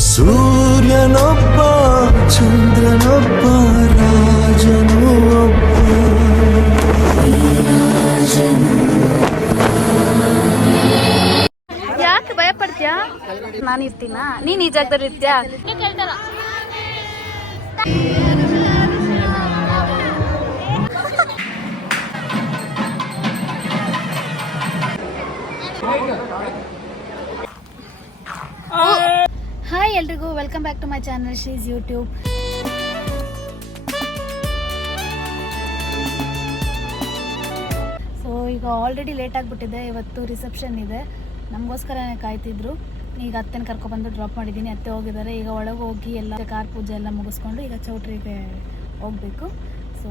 ಸೂರ್ಯನೊಬ್ಬ ಚಂದ್ರನೊಬ್ಬ ರಾಜನು ಒಬ್ಬ. ಯಾಕೆ ಭಯ ಪಡ್ತೀಯಾ? ನಾನು ಇರ್ತೀನ, ನೀನ್ ಈ ಜಾಗದಲ್ಲಿ ಇರ್ತೀಯಾ? ಹಾಯ್ ಎಲ್ರಿಗೂ, welcome back to my channel Shree's YouTube. So ಈಗ ಆಲ್ರೆಡಿ ಲೇಟ್ ಆಗಿಬಿಟ್ಟಿದೆ. ಇವತ್ತು ರಿಸೆಪ್ಷನ್ ಇದೆ, ನಮಗೋಸ್ಕರನೇ ಕಾಯ್ತಿದ್ರು. ಈಗ ಅತ್ತೆನ ಕರ್ಕೊಬಂದು ಡ್ರಾಪ್ ಮಾಡಿದ್ದೀನಿ. ಅತ್ತೆ ಹೋಗಿದ್ದಾರೆ. ಈಗ ಒಳಗೆ ಹೋಗಿ ಎಲ್ಲ ಕಾರ್ ಪೂಜೆ ಎಲ್ಲ ಮುಗಿಸ್ಕೊಂಡು ಈಗ ಚೌಟ್ರಿಗೆ ಹೋಗಬೇಕು. ಸೊ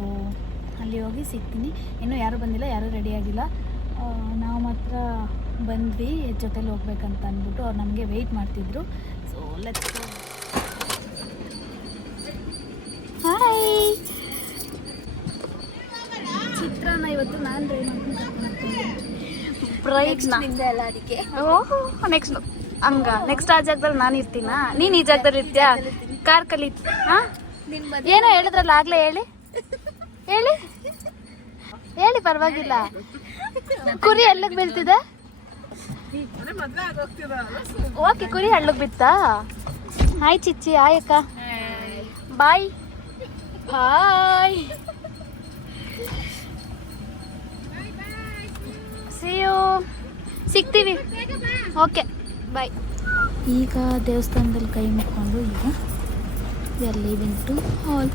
ಅಲ್ಲಿ ಹೋಗಿ ಸಿಗ್ತೀನಿ. ಇನ್ನೂ ಯಾರೂ ಬಂದಿಲ್ಲ, ಯಾರೂ ರೆಡಿಯಾಗಿಲ್ಲ. ನಾವು ಮಾತ್ರ ಬಂದ್ವಿ ಜೊತೆಲಿ ಹೋಗ್ಬೇಕಂತ ಅಂದ್ಬಿಟ್ಟು ಅವ್ರು ನಮಗೆ ವೆಯ್ಟ್ ಮಾಡ್ತಿದ್ರು. So let's go. ಹಾಯ್, ಚಿತ್ರಾನ್ನ ಇವತ್ತು ನಾನು ಡ್ರೈ ಮಾಡ್ಕೊಂಡು ಎಲ್ಲ ಅದಕ್ಕೆ ನೆಕ್ಸ್ಟ್ ಹಂಗ ನೆಕ್ಸ್ಟ್ ಆ ಜಾಗದಲ್ಲಿ ನಾನು ಇರ್ತೀನ, ನೀನು ಈ ಜಾಗದಲ್ಲಿ ಇರ್ತೀಯಾ? ಕಾರ್ ಕಲಿ. ಹಾಂ, ಏನೋ ಹೇಳಿದ್ರಲ್ಲ ಆಗ್ಲೇ, ಹೇಳಿ ಹೇಳಿ ಹೇಳಿ, ಪರವಾಗಿಲ್ಲ. ಕುರಿ ಎಲ್ಲಿಗೆ ಬೀಳ್ತಿದೆ? ಓಕೆ, ಕುರಿ ಹಳ್ಳಕ್ಕೆ ಬಿತ್ತಾ? ಹಾಯ್ ಚಿಚ್ಚಿ, ಹಾಯ್ ಅಕ್ಕ, ಬಾಯ್ ಬಾಯ್, ಸಿ ಯು, ಸಿಗ್ತೀವಿ. Okay bye. ಈಗ ದೇವಸ್ಥಾನದಲ್ಲಿ ಕೈ ಮುಕ್ಕೊಂಡು ಈಗ we are leaving to hall.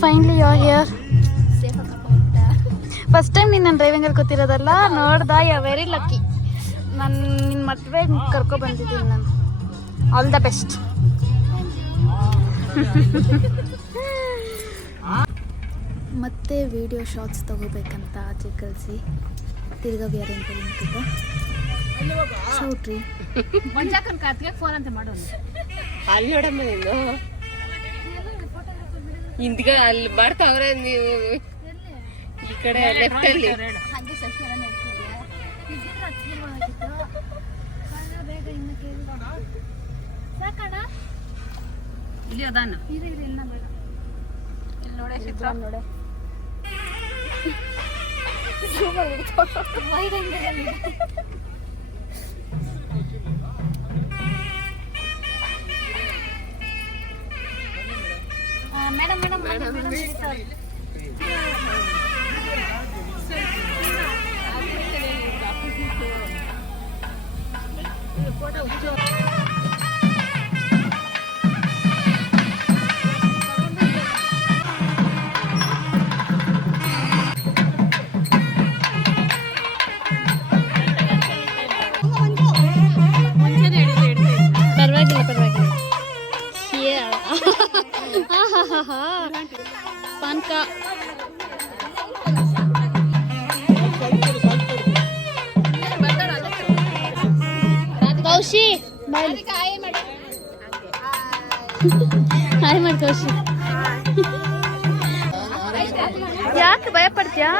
Finally you are here. First time ನೀನು ನನ್ನ ಡ್ರೈವಿಂಗಲ್ಲಿ ಕೂತಿರೋದಲ್ಲ, ನೋಡ್ದ, ಯು ಆರ್ ವೆರಿ ಲಕ್ಕಿ. ನಾನು ನಿನ್ನ ಮದುವೆ ಕರ್ಕೊ ಬಂದಿದ್ದೀನಿ ನಾನು. All the best. ಮತ್ತೆ ವಿಡಿಯೋ ಶಾರ್ಟ್ಸ್ ತಗೋಬೇಕಂತ ಆಚೆ ಕಳಿಸಿ ತಿರ್ಗಾ ಬೇರೆ ಅಂತ ನಿಂತಿದ್ದೆ. ಚೌಟ್ರಿ ಮಂಜಾಕನ್ ಕಾರ್ತಿಗೆ ಫೋನ್ ಅಂತ ಮಾಡೋಣ. ಅಲ್ಲಿ ನೋಡಮ್ಮ, ನೀನು ಹಿಂದ್ಗ ಅಲ್ಲಿ ಮಾಡ್ತಾವ್ರೆ, ನೀವು ಈ ಕಡೆ ಲೆಫ್ಟ್ ಅಲ್ಲಿ. ಇಲ್ಲಿ ಅದಾನ ನೋಡೆ ಚಿತ್ರ ನೋಡೆ. ಮೇಡಮ್ ಮೇಡಮ್ ಪರವಾಗಿಲ್ಲ ಪರವಾಗಿಲ್ಲ. ಪಾನ್ಕ ಕೌಶಿ, ಹಾಯ್ ಮಾಡಿ ಕೌಶಿ. ಯಾಕೆ ಭಯ ಪಡ್ತೀಯಾ?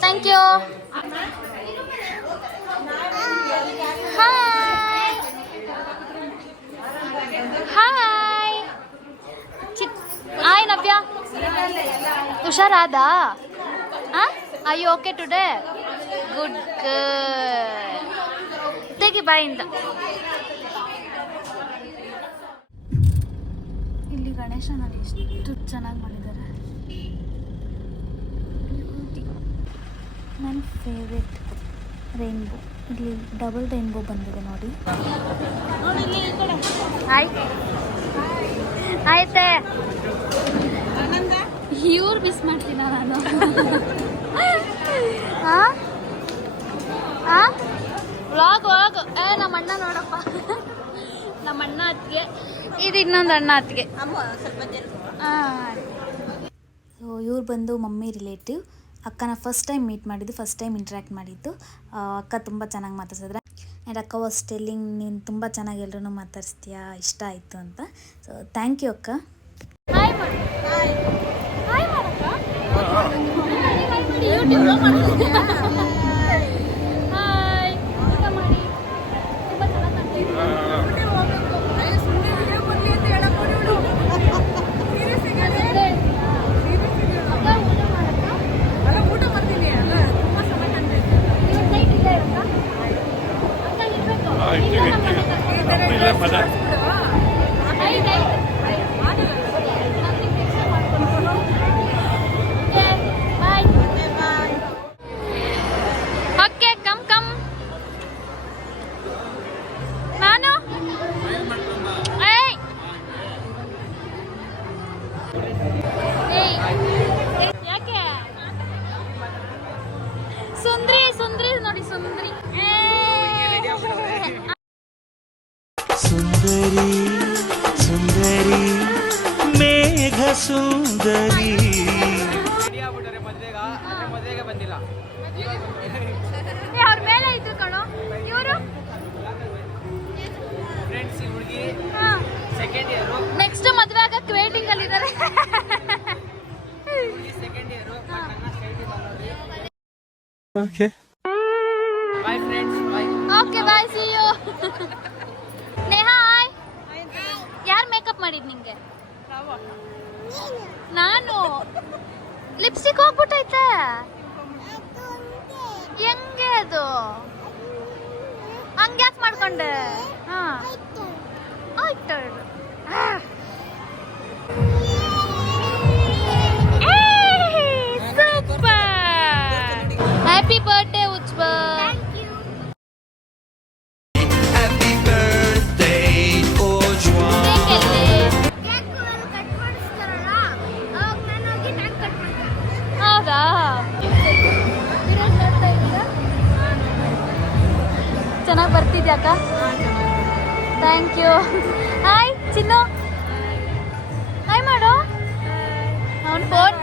Thank you. Hi hi hi Navya, ಹುಷಾರಾದ? I you okay today? Good girl. ತೆಗಿ ಬಾಯಿಂದ. ಇಲ್ಲಿ ಗಣೇಶನ ಎಷ್ಟು ಚೆನ್ನಾಗಿ ಮಾಡಿದ್ದಾರೆ. ನನ್ನ ಫೇವ್ರೆಟ್ ರೇನ್ಬೋ. ಇಲ್ಲಿ ಡಬಲ್ ರೈನ್ಬೋ ಬಂದಿದೆ ನೋಡಿ. ಆಯ್ತೆ ಇವ್ರು ಮಿಸ್ ಮಾಡ್ತೀನ ನಾನು. ವ್ಲಾಗ್ ನಮ್ಮ ಅಣ್ಣ ನೋಡಪ್ಪ, ನಮ್ಮ ಅಣ್ಣ ಅತ್ತಿಗೆ, ಇದು ಇನ್ನೊಂದು ಅಣ್ಣ ಅತ್ತಿಗೆ. ಸೊ ಇವ್ರು ಬಂದು ಮಮ್ಮಿ ರಿಲೇಟಿವ್. ಅಕ್ಕನ ಫಸ್ಟ್ ಟೈಮ್ ಮೀಟ್ ಮಾಡಿದ್ದು, ಫಸ್ಟ್ ಟೈಮ್ ಇಂಟ್ರ್ಯಾಕ್ಟ್ ಮಾಡಿದ್ದು. ಅಕ್ಕ ತುಂಬ ಚೆನ್ನಾಗಿ ಮಾತಾಡ್ಸಿದ್ರೆ. ಆ್ಯಂಡ್ ಅಕ್ಕ ವಾಸ್ ಟೆಲ್ಲಿಂಗ್, ನೀನು ತುಂಬ ಚೆನ್ನಾಗಿ ಎಲ್ಲರೂ ಮಾತಾಡಿಸ್ತೀಯಾ, ಇಷ್ಟ ಆಯಿತು ಅಂತ. ಸೊ ಥ್ಯಾಂಕ್ ಯು ಅಕ್ಕ. ಹಾಯ್ ಮಾಡಿ, ಹಾಯ್ ಮಾಡಕ್ಕ, ಯೂಟ್ಯೂಬ್ ಮಾಡ್ತಿದ್ಯಾ? ಹಾಯ್, ಊಟ ಮಾಡಿ, ತುಂಬ ಚೆನ್ನಾಗಿ ಓಕೆ ಕಮ್ ಕಮ್. ನಾನು ಯಾಕೆ ಸುಂದ್ರಿ ಸುಂದ್ರಿ ನೋಡಿ, ಸುಂದ್ರಿ ಸುಂದರಿ ಸುಂದರಿ ಮೇಘ ಸುಂದರಿ. ಅವ್ರ ಮೇಲೆ ಇದ್ರು ಕಣೋ ಇವರು. ನೆಕ್ಸ್ಟ್ ಮದ್ವೆ ಆಗಕ್ಕೆ ವೇಟಿಂಗ್ ಅಲ್ಲಿ ಇದ್ದಾರೆ. Okay okay bye, see you. Neha hi. ಯಾರು ಮೇಕಪ್ ಮಾಡಿದ್ ನಿಂಗೆ? ನಾನು. ಲಿಪ್ಸ್ಟಿಕ್ ಹೋಗ್ಬಿಟ್ಟೈತೆ. ಹೆಂಗೆ ಅದು? ಹಂಗ್ಯಾಕ್ ಮಾಡ್ಕೊಂಡೆ? ಹಾ ಆಯ್ತು. Super. Happy birthday Ujwal. Happy birthday Ujwal. ಹೌದಾ? ಚೆನ್ನಾಗಿ ಬರ್ತಿದ್ಯಾಕ? Thank you. Hi Chinnu, hi ಮಾಡು. ಅವ್ನು ಫೋನ್.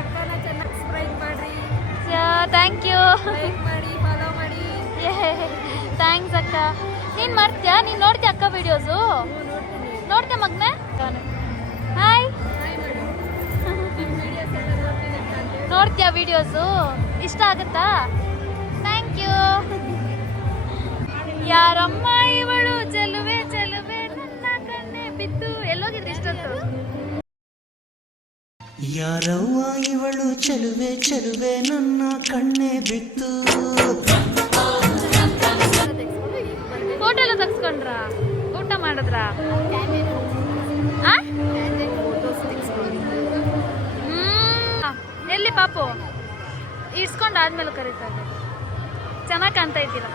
Thank you. ಥ್ಯಾಂಕ್ಸ್ ಅಕ್ಕ. ನೀನು ಮಾಡ್ತೀಯಾ? ನೀನು ನೋಡ್ತೀಯ ಅಕ್ಕ ವಿಡಿಯೋಸು? ನೋಡ್ತೀಯ ಮಗನೇ? ಹಾಯ್. ನೋಡ್ತೀಯಾ ವಿಡಿಯೋಸು? ಇಷ್ಟ ಆಗುತ್ತಾ? Thank you. ಯಾರಮ್ಮ ಇವಳು ಚೆಲುವೆ ಚೆಲುವೆ ನನ್ನ ಕಣ್ಣೆ ಬಿದ್ದು. ಎಲ್ಲೋಗಿದ್ರಿ ಇಷ್ಟೊತ್ತು? ಯಾರವ್ವ ಇವಳು ಚೆಲುವೆ ಚೆಲುವೆ ನನ್ನ ಕಣ್ಣೆ ಬಿತ್ತು. ಫೋಟೋ ಎಲ್ಲ ತೆಗ್ಸ್ಕೊಂಡ್ರ? ಊಟ ಮಾಡಿದ್ರ? ಎಲ್ಲಿ ಪಾಪು? ಇಡ್ಸ್ಕೊಂಡಾದ್ಮೇಲೆ ಕರೀತಾರೆ. ಚೆನ್ನಾಗಿ ಕಾಣ್ತಾ ಇದ್ದೀರ.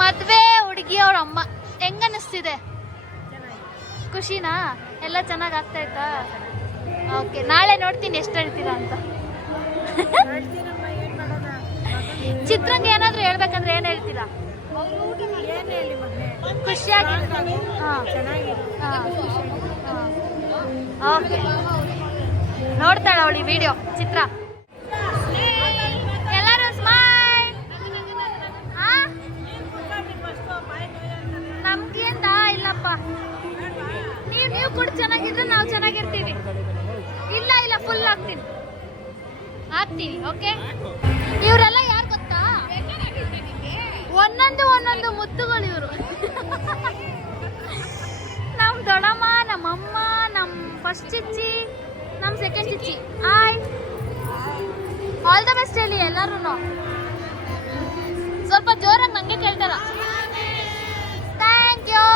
ಮದ್ವೆ ಹುಡುಗಿ ಅವ್ರ ಅಮ್ಮ ಹೆಂಗ ಅನಿಸ್ತಿದೆ? ಖುಷಿನಾ? ಎಲ್ಲ ಚೆನ್ನಾಗಿ ಆಗ್ತಾ ಇತ್ತಾ? ಓಕೆ, ನಾಳೆ ನೋಡ್ತೀನಿ ಎಷ್ಟು ಹೇಳ್ತೀರಾ ಅಂತ. ಚಿತ್ರಂಗೆ ಏನಾದ್ರು ಹೇಳ್ಬೇಕಂದ್ರೆ ಏನ್ ಹೇಳ್ತೀರಾ? ಖುಷಿಯಾಗಿ. ಓಕೆ, ನೋಡ್ತಾಳ ಅವಳಿ ವಿಡಿಯೋ ಚಿತ್ರ. ಎಲ್ಲರೂ ಸ್ಮೈಲ್. ನಮ್ಗೇಂದ ಇಲ್ಲಪ್ಪ. ನೀವು ಕೂಡ ಚೆನ್ನಾಗಿದ್ರೆ ನಾವು ಚೆನ್ನಾಗಿರ್ತೀವಿ. ಇಲ್ಲ ಇಲ್ಲ, ಫುಲ್ ಆಗ್ತೀನಿ. ಓಕೆ. ಇವರೆಲ್ಲ ಯಾರು ಗೊತ್ತಾ? ಒಂದೊಂದು ಮುತ್ತುಗಳು ಇವರು. ನಮ್ಮ ದೊಡ್ಡಮ್ಮ, ನಮ್ಮಮ್ಮ, ನಮ್ಮ ಫಸ್ಟ್ ಚಿಚ್ಚಿ, ನಮ್ಮ ಸೆಕೆಂಡ್ ಚಿಚ್ಚಿ. ಹಾಯ್, ಆಲ್ ದ ಬೆಸ್ಟ್ ಹೇಳಿ ಎಲ್ಲರೂ. ಸ್ವಲ್ಪ ಜೋರಾಗಿ ನಂಗೆ ಕೇಳ್ತಾರ. Thank you.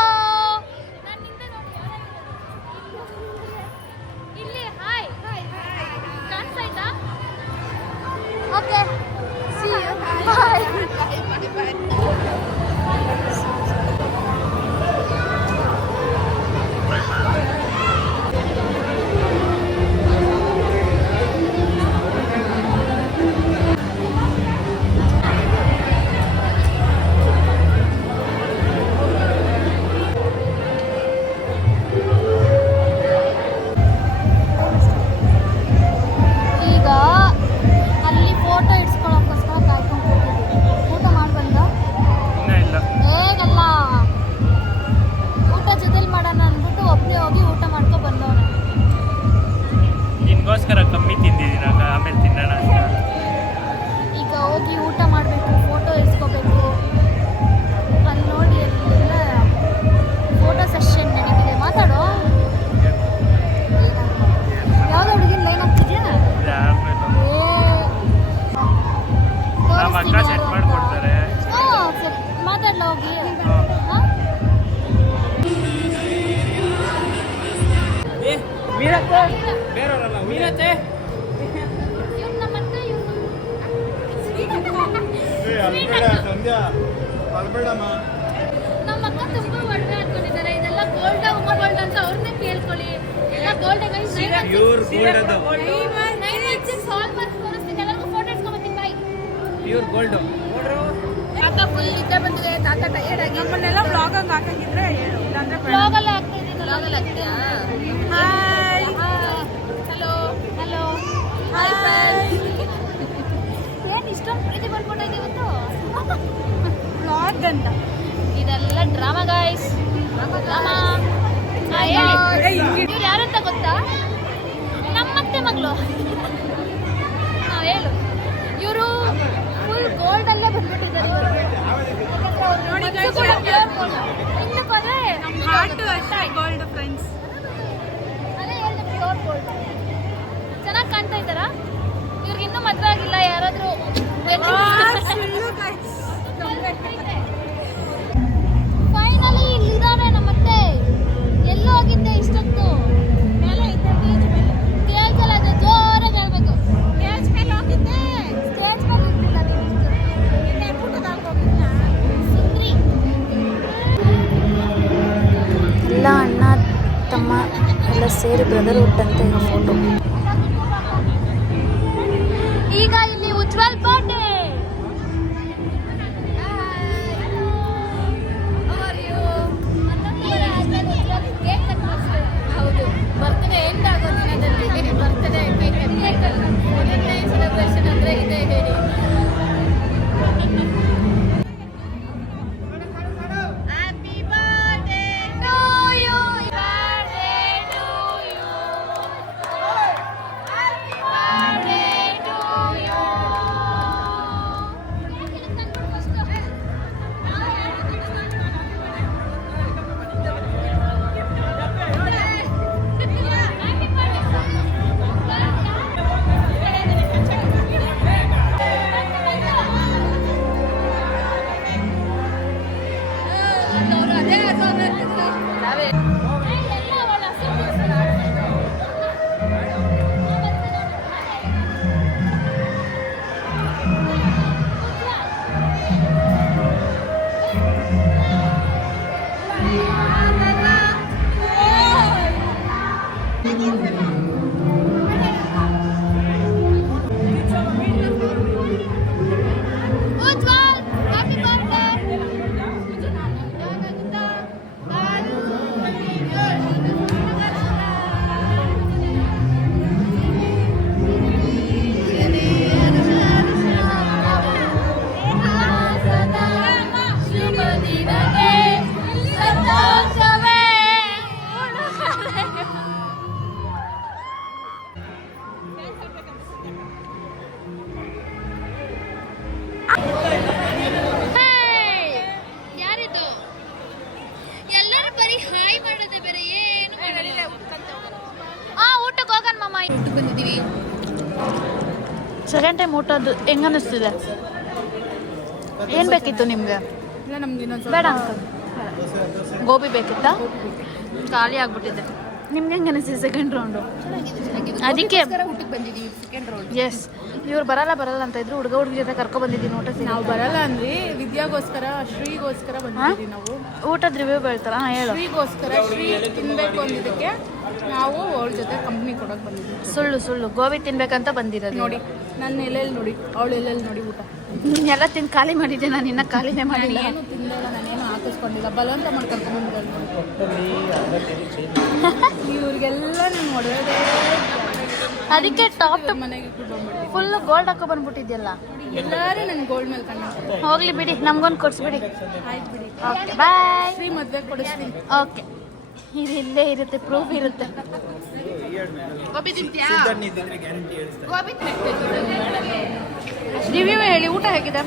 ಇಲ್ಲಿ ಹಾಯ್ ಕಾಣಿಸ್ತಾ? Okay, see you. ಬಾಯ್. ನಮ್ಮ ಅಕ್ಕ ತುಂಬಾ ಒಳ್ಳೆ ಹಾಕೊಂಡಿದ್ದಾರೆ. ಇದೆಲ್ಲ ಗೋಲ್ಡ್ ಉಮಾ ಗೋಲ್ಡ್ ಅಂತ ಅವ್ರನ್ನೇ ಕೇಳ್ಕೊಳ್ಳಿ. ಎಲ್ಲ ಗೋಲ್ಡ್ ಅಕ್ಕ ಫುಲ್ ನಿದ್ದೆ ಬಂದಿದೆ. ತಾತ ಟಯರ್ಡ್ ಆಗಿ ನಮ್ಮನ್ನೆಲ್ಲ ಬ್ಲಾಗ್ ಹಂಗೆ ಹಾಕಂಗಿದ್ರೆ ಹೇಳು, ಇಲ್ಲಾಂದ್ರೆ ಬ್ಲಾಗ್ ಅಲ್ಲಿ ಹಾಕ್ತಿದ್ದೀನಿ. ಬ್ಲಾಗ್ ಅಲ್ಲಿ ಹಾಕ್ತೀಯಾ? Hi hello hello hi friends. ಏನು ಇಷ್ಟೊಂದು ಪ್ರೀತಿ ಬರ್ಕೊಂಡು ಇದೆ ಇವತ್ತು? ಬ್ಲಾಗ್ ಅಂತ ಇದೆಲ್ಲ ಡ್ರಾಮಾ ಗಾಯ್ಸ್, ಡ್ರಾಮಾ. ಇವ್ರು ಯಾರಂತ ಗೊತ್ತಾ? ನಮ್ಮತ್ತೆ ಮಗಳು. ಹೇಳು. ಇವರು ಫುಲ್ ಗೋಲ್ಡ್ ಅಲ್ಲೇ ಬಂದ್ಬಿಟ್ಟಿದ್ದಾರೆ. ನೋಡಿ guys, ಹಾರ್ಟ್ ಅಷ್ಟೇ ಗೋಲ್ಡ್ ಫ್ರೆಂಡ್ಸ್. ಚೆನ್ನಾಗಿ ಕಾಣ್ತಾ ಇದ್ದಾರಾ? ಇವ್ರಿಗೆ ಇನ್ನೂ ಮದುವೆ ಆಗಿಲ್ಲ. ಯಾರಾದ್ರೂ ಫೈನಲಿ ಇಲ್ಲಿದ್ದಾರೆ ನಮ್ಮತ್ತೆ. ಎಲ್ಲೋ ಹೋಗಿದ್ದೆ ಇಷ್ಟೊತ್ತು. ಸ್ಟೇಜ್ ಅಲ್ಲಿ ಅದು ಜೋರಾಗಿ ಹೇಳ್ಬೇಕು. ಸ್ಟೇಜ್ ಮೇಲೆ ಹೋಗಿದ್ದೆ. ಸ್ಟೇಜ್ ಮೇಲೆ ಇರ್ತಿಲ್ಲ ಸುಂದ್ರಿ. ಎಲ್ಲ ಅಣ್ಣ ತಮ್ಮ ಎಲ್ಲ ಸೇರಿ ಬ್ರದರ್ಹುಡ್ ಅಂತ ಈಗ ಫೋಟೋ. ಈಗ ಇಲ್ಲಿ ಉಜ್ವಲ್ ಬರ್ಡೇ. ಹೌದು, ಬರ್ತಡೇ ಎಂಡ್ ಆಗೋ ದಿನದಲ್ಲಿ ಬರ್ತಡೇ ಕೇಕ್ ಸೆಲೆಬ್ರೇಷನ್ ಅಂದ್ರೆ ಇದೆ ಹೇಳಿ. ಯಾರಿದು? ಎಲ್ಲರೂ ಬರೀ ಹಾಯ್ ಮಾಡೋದೇ ಬೇರೆ ಏನು ಮಾಡಲಿಲ್ಲ. ಊಟಕ್ಕೆ ಹೋಗೋಣ ಮಾಮ. ಊಟಕ್ಕೆ ಬಂದಿದ್ದೀವಿ. ಸೆಕೆಂಡ್ ಟೈಮ್ ಊಟದ್ದು ಹೆಂಗ ಅನ್ನಿಸ್ತಿದೆ? ಏನು ಬೇಕಿತ್ತು ನಿಮಗೆ? ಇಲ್ಲ ನಮ್ಗೆ ಇನ್ನೊಂದು ಬೇಡ ಅಂಕಲ್, ಗೋಬಿ ಬೇಕಿತ್ತಾ? ಖಾಲಿ ಆಗ್ಬಿಟ್ಟಿದೆ. ನಿಮ್ಗೆ ಹೆಂಗೆ ಅನಿಸ್ತಿದೆ ಸೆಕೆಂಡ್ ರೌಂಡು? ಅದಕ್ಕೆ ಊಟಕ್ಕೆ ಬಂದಿದ್ದೀವಿ ಸೆಕೆಂಡ್ ರೌಂಡ್. ಎಸ್, ಇವ್ರು ಬರಲ್ಲ ಅಂತ ಇದ್ರು. ಹುಡುಗ ಜೊತೆ ಕರ್ಕೊ ಬಂದಿದ್ದೀನಿ ಊಟ. ನಾವು ಬರಲ್ಲ ಅಂದ್ರಿ, ವಿದ್ಯಾಗೋಸ್ಕರ ಶ್ರೀಗೋಸ್ಕರ ಬಂದಿದ್ದೀವಿ ನಾವು. ಊಟದ ರಿವ್ಯೂ ಹೇಳ್ತಾರಾ? ಹೇಳು. ಶ್ರೀಗೋಸ್ಕರ ಶ್ರೀ ತಿನ್ಬೇಕು ಅಂದಿದ್ದಕ್ಕೆ ನಾವು ಅವಳ ಜೊತೆ ಕಂಪ್ನಿ ಕೊಡೋಕೆ ಬಂದಿದ್ದೀವಿ. ಸುಳ್ಳು ಗೋಬಿ ತಿನ್ಬೇಕಂತ ಬಂದಿರೋದು. ನೋಡಿ ನನ್ನ ಎಲ್ಲೆಲ್ಲಿ ನೋಡಿ, ಅವಳು ಎಲ್ಲೆಲ್ಲಿ ನೋಡಿ ಊಟ ಎಲ್ಲ ತಿಂದು ಖಾಲಿ ಮಾಡಿದ್ದೆ. ನಾನು ಇನ್ನೂ ಖಾಲಿನೇ ಮಾಡಿಲ್ಲ. ಏನು ತಿಂದಿಲ್ಲ, ನಾನೇನು ಹಾಕಿಸ್ಕೊಂಡಿಲ್ಲ. ಬಲವಂತ ಮಾಡ್ಕೊಂಡು ಇವ್ರಿಗೆಲ್ಲ ನಾನು ಹೊಡೆಯೋದೇ. ಅದಕ್ಕೆ ಟಾಪ್ ಟು ಮನೆಗೆ ಬಂದ್ಬಿಡ್ತೀವಿ. ಫುಲ್ ಗೋಲ್ಡ್ ಹಾಕೋ ಬಂದ್ಬಿಟ್ಟಿದ್ಯಲ್ಲ. ಎಲ್ಲರೂ ನನ್ನ ಗೋಲ್ಡ್ ಮೇಲೆ ಕಣ್ಣ. ಹೋಗ್ಲಿ ಬಿಡಿ, ನಮ್ಗೊಂದು ಕೊಡ್ಸ್ಬಿಡಿ. ಆಯ್ತು ಬಿಡಿ, ಓಕೆ ಬಾಯ್. ಶ್ರೀ ಮದುವೆ ಕೊಡಿಸ್ತೀನಿ. ಓಕೆ, ಇದು ಇಲ್ಲೇ ಇರುತ್ತೆ, ಪ್ರೂಫ್ ಇರುತ್ತೆ. ಗೋಬಿ ತಿಂತೀಯಾ? ಗೋಬಿ ರಿವ್ಯೂ ಹೇಳಿ. ಊಟ ಹೇಗಿದೆ?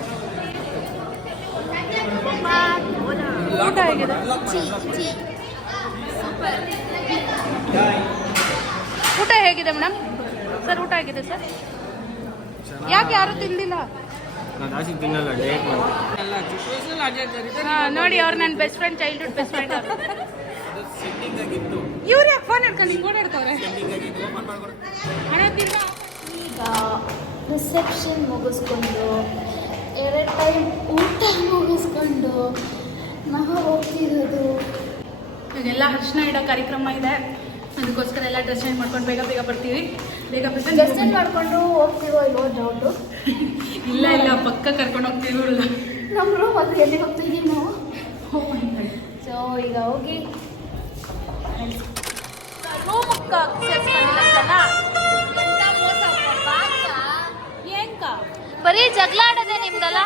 ಊಟ ಹೇಗಿದೆ? ಊಟ ಹೇಗಿದೆ ಮೇಡಮ್? ಸರ್ ಊಟ ಹೇಗಿದೆ ಸರ್? ಯಾಕೆ ಯಾರು ತಿಂದಿಲ್ಲ? ನೋಡಿ, ಅವ್ರು ನನ್ನ best friend, childhood best friend. ಇವ್ರು ಯಾಕೆ ಫೋನ್ ಹಿಡ್ಕೊಂಡು ಹಿಂಗೆ ಓಡಾಡ್ತವ್ರೆ ಹಣ ತಿರ್ಗಾ ಈಗ ರಿಸೆಪ್ಷನ್ ಮುಗಿಸ್ಕೊಂಡು 2 ಟೈಮ್ ಊಟ ಮುಗಿಸ್ಕೊಂಡು ನಾವು ಹೋಗ್ತಿರೋದು. ಈಗೆಲ್ಲ ಅರ್ಶಿನ ಇಡೋ ಕಾರ್ಯಕ್ರಮ ಇದೆ, ಅದಕ್ಕೋಸ್ಕರ ಎಲ್ಲ ಡ್ರೆಸ್ ಚೇಂಜ್ ಮಾಡ್ಕೊಂಡು ಬೇಗ ಬೇಗ ಬರ್ತೀವಿ. ಬೇಗ ಡ್ರೆಸ್ ಚೇಂಜ್ ಮಾಡಿಕೊಂಡು ಹೋಗ್ತೀವೋ ಇಲ್ವೋ ಡೌಟು. ಇಲ್ಲ ಪಕ್ಕ ಕರ್ಕೊಂಡು ಹೋಗ್ತೀವಿ ಇಲ್ಲ ನಮ್ಮ ರೂಮ್ ಅದು ಎಲ್ಲಿ ಹೋಗ್ತಿದ್ದೀವಿ ನಾವು. ಸೊ ಈಗ ಹೋಗಿ ಬರೀ ಜಗಳ ಆಡೋದೇ ನಿಮ್ದಲ್ಲ.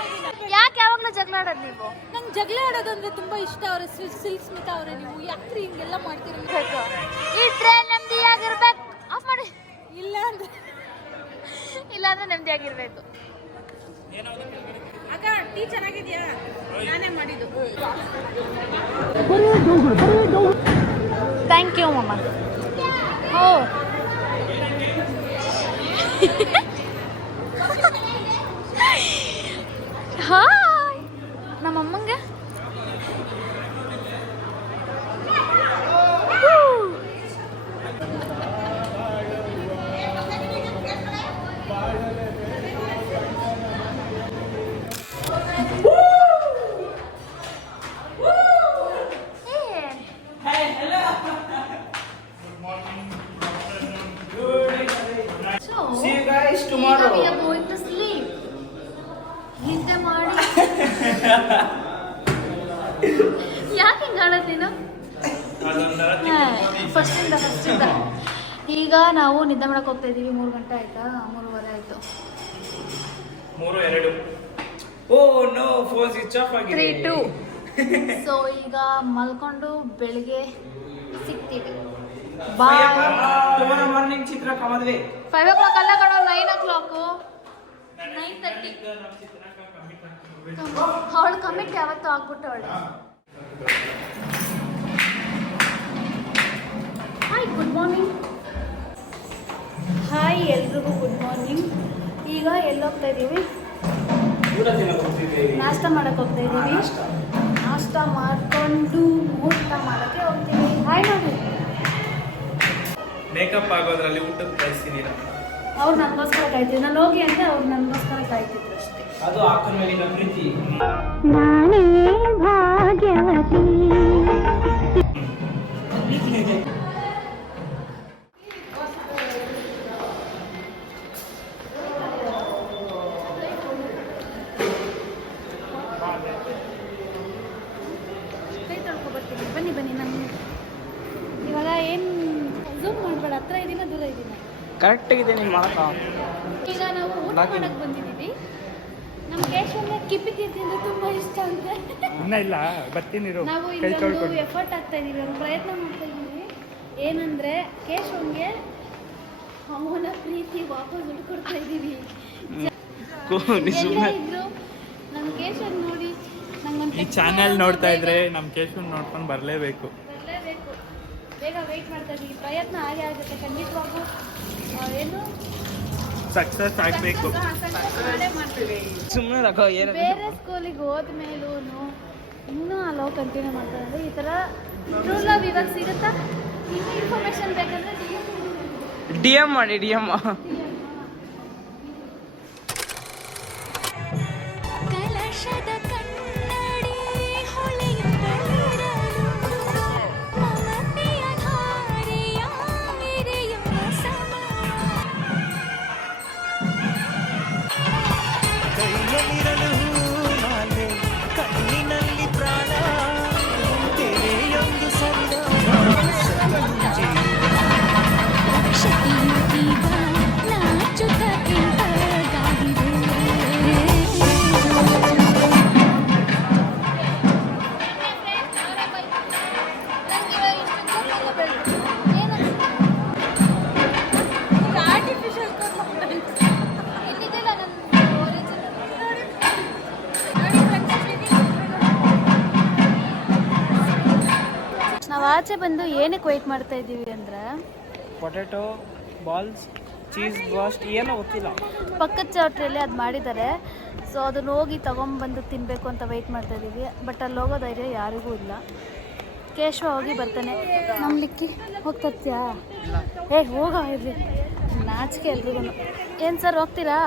ಯಾಕೆ ಯಾವಾಗಲೂ ಜಗಳ ಆಡೋದು ನೀವು? ನಂಗೆ ಜಗಳ ಆಡೋದು ಅಂದ್ರೆ ತುಂಬಾ ಇಷ್ಟ. ಅವ್ರೆ ಸಿಲ್ಕ್ ಸ್ಮಿತಾ ಅವರೇ, ನೀವು ಯಾಕ್ರಿ ಹಿಂಗೆಲ್ಲ ಮಾಡ್ತಿರ್ಬೇಕು? ಈ ಟ್ರೈನ್ ನೆಮ್ಮದಿಯಾಗಿರ್ಬೇಕು. ಆಫ್ ಮಾಡಿ. ಇಲ್ಲ ಅಂದ್ರೆ ನೆಮ್ಮದಿಯಾಗಿರ್ಬೇಕು. ಅಕ್ಕ ಟೀ ಚೆನ್ನಾಗಿದ್ಯಾ? ನಾನೇ ಮಾಡಿದ್ದು. ಥ್ಯಾಂಕ್ ಯು ಮಮ್ಮ. ಓ hi ನಮ್ಮಮ್ಮಂಗೆ See you guys tomorrow. We are going to sleep. ನಿದ್ದೆ ಮಾಡಿ. ಯಾಕೆ ಹಿಂಗೆ ಆಡೋದು ನೀನು? ಫಸ್ಟಿಂದ ಈಗ ನಾವು ನಿದ್ದೆ ಮಾಡಕ್ಕೆ ಹೋಗ್ತಾ ಇದ್ದೀವಿ. 3 ಗಂಟೆ ಆಯ್ತಾ? 3:15 ಆಯ್ತು. 3:02. Oh no, phone switch off ಆಗಿದೆ. 3:02. ಸೊ ಈಗ ಮಲ್ಕೊಂಡು ಬೆಳಿಗ್ಗೆ ಸಿಗ್ತೀವಿ. ಬಾಯ್. tomorrow morning ಚಿತ್ರ ಕಮದ್ವೆ. 5 o'clock ಅಲ್ಲ ಕಣೋ, 9 o'clock. 9:30. ಅವಳು ಕಮಿಟ್ ಯಾವತ್ತೂ ಆಗ್ಬಿಟ್ಟು ಅವಳು. Hi, good morning. ಹಾಯ್ ಎಲ್ರಿಗೂ ಗುಡ್ ಮಾರ್ನಿಂಗ್. ಈಗ ಎಲ್ಲಿ ಹೋಗ್ತಾ ಇದ್ದೀವಿ? ನಾಷ್ಟ ಮಾಡಕ್ಕೆ ಹೋಗ್ತಾ ಇದ್ದೀವಿ. ನಾಷ್ಟ ಮಾಡಿಕೊಂಡು ಊಟ ಮಾಡೋಕ್ಕೆ ಹೋಗ್ತೀವಿ. ಹಾಯ್ ನೋಡಿ. ಮೇಕಪ್ ಆಗೋದ್ರಲ್ಲಿ ಊಟದ ಕಳಿಸಿದೀರ. ಅವ್ರು ನನಗೋಸ್ಕರ ಕಾಯ್ತಿದ್ರು. ನಾನು ಹೋಗಿ ಅಂದರೆ ಅವ್ರು ನನಗೋಸ್ಕರ ಕಾಯ್ತಿದ್ರು ಅಷ್ಟೇ. ಅದು ಅಕ್ಕನ ಮೇಲಿನ ಪ್ರೀತಿ. ನಾನೇ ಭಾಗ್ಯವತಿ. ಕೈ ತೊಳ್ಕೊಬರ್ತೀನಿ. ಬನ್ನಿ ನಾನು ಇವಾಗ ಏನು ಝೂಮ್ ಮಾಡಬೇಡ. ಹತ್ರ ಇದೀನ ದೂರ ಇದೀನ? ಕರೆಕ್ಟ್ ಇದೆ ನಿಮ್ಮ ಮಾಡಕ. ಈಗ ನಾವು ಊಟ ಮಾಡಕ್ಕೆ ಬಂದಿದ್ದೀವಿ. ನಮ್ಮ ಕೇಶವನ್ನ ಕಿಪ್ಪಿ ತಿಂದು ತುಂಬ ಇಷ್ಟ ಅಂತ. ಇನ್ನ ಇಲ್ಲ, ಬರ್ತೀನಿ ನಾವು ಇಲ್ಲೊಂದು ಎಫರ್ಟ್ ಆಗ್ತಾ ಇದೀವಿ, ಒಂದು ಪ್ರಯತ್ನ ಮಾಡ್ತಾ ಇದ್ದೀವಿ. ಏನಂದ್ರೆ ಕೇಶವನ್ಗೆ ಅವನ ಪ್ರೀತಿ ವಾಪಸ್ ಹುಡ್ಕೊಡ್ತಾ ಇದ್ದೀವಿ. ಎಲ್ಲ ಇದ್ರು ನಮ್ಮ ಕೇಶವನ್ ನೋಡಿ ನಂಗೊಂದು ಈ ಚಾನೆಲ್ ನೋಡ್ತಾ ಇದ್ರೆ ನಮ್ಮ ಕೇಶವನ್ ನೋಡ್ಕೊಂಡು ಬರಲೇಬೇಕು. ಬೇಗ ವೆಯ್ಟ್ ಮಾಡ್ತಾ ಇದ್ದೀವಿ. ಪ್ರಯತ್ನ ಆಗೇ ಆಗುತ್ತೆ ಖಂಡಿತವಾಗೂ. ಏನು ಸಕ್ಸಸ್ ಆಗಬೇಕು. ಸುಮ್ಮನೆ ಬೇರೆ ಸ್ಕೂಲಿಗೆ ಹೋದ್ಮೇಲೂ ಇನ್ನೂ ಆ ಲವ್ ಕಂಟಿನ್ಯೂ ಮಾಡ್ತಾರೆ. ಈ ಥರ ಟ್ರೂ ಲವ್ ಇವಾಗ ಸಿಗುತ್ತಾ? ಇನ್ನೂ ಇನ್ಫಾರ್ಮೇಶನ್ ಬೇಕಂದ್ರೆ DM ಮಾಡಿ. DM ಕಲಶದ ಕನ್ನಡಿ ಹೊಳೆಯುತ್ತಲಿರಲು ಮಮತೆಯ ಧಾರೆಯ ಎರೆಯುವ ಸಮಯ. ಕೈಯಲ್ಲಿರಲು ಮಾಲೆ, ಕಣ್ಣಿನಲ್ಲಿ ಪ್ರಾಣ, ತೆರೆಯೊಂದು ಸರಿದ ಶಕ್ತಿಯು ಈಗ ನಾಚುತ್ತ ಕೆಂಪಗಾಗಿದೆ. ನಾವು ಆಚೆ ಬಂದು ಏನಕ್ಕೆ ವೆಯ್ಟ್ ಮಾಡ್ತಾ ಇದ್ದೀವಿ ಅಂದರೆ ಪೊಟೆಟೊ ಬಾಲ್ಸ್, ಚೀಸ್ ಬಾಸ್ಟ್ ಏನೋ ಗೊತ್ತಿಲ್ಲ. ಪಕ್ಕದ ಚೌಟ್ರಿಯಲ್ಲಿ ಅದು ಮಾಡಿದ್ದಾರೆ. ಸೊ ಅದನ್ನು ಹೋಗಿ ತೊಗೊಂಬಂದು ತಿನ್ನಬೇಕು ಅಂತ ವೆಯ್ಟ್ ಮಾಡ್ತಾ ಇದ್ದೀವಿ. ಬಟ್ ಅಲ್ಲಿ ಹೋಗೋ ಧೈರ್ಯ ಯಾರಿಗೂ ಇಲ್ಲ. ಕೇಶವ ಹೋಗಿ ಬರ್ತಾನೆ. ನಮ್ಮ ಲಿಕ್ಕಿ ಹೋಗ್ತತ್ಯಾ? ಹೋಗ ಇರ್ಲಿ, ನಾಚಿಕೆ ಎಲ್ರಿಗೂ. ಏನು ಸರ್ ಹೋಗ್ತೀರಾ?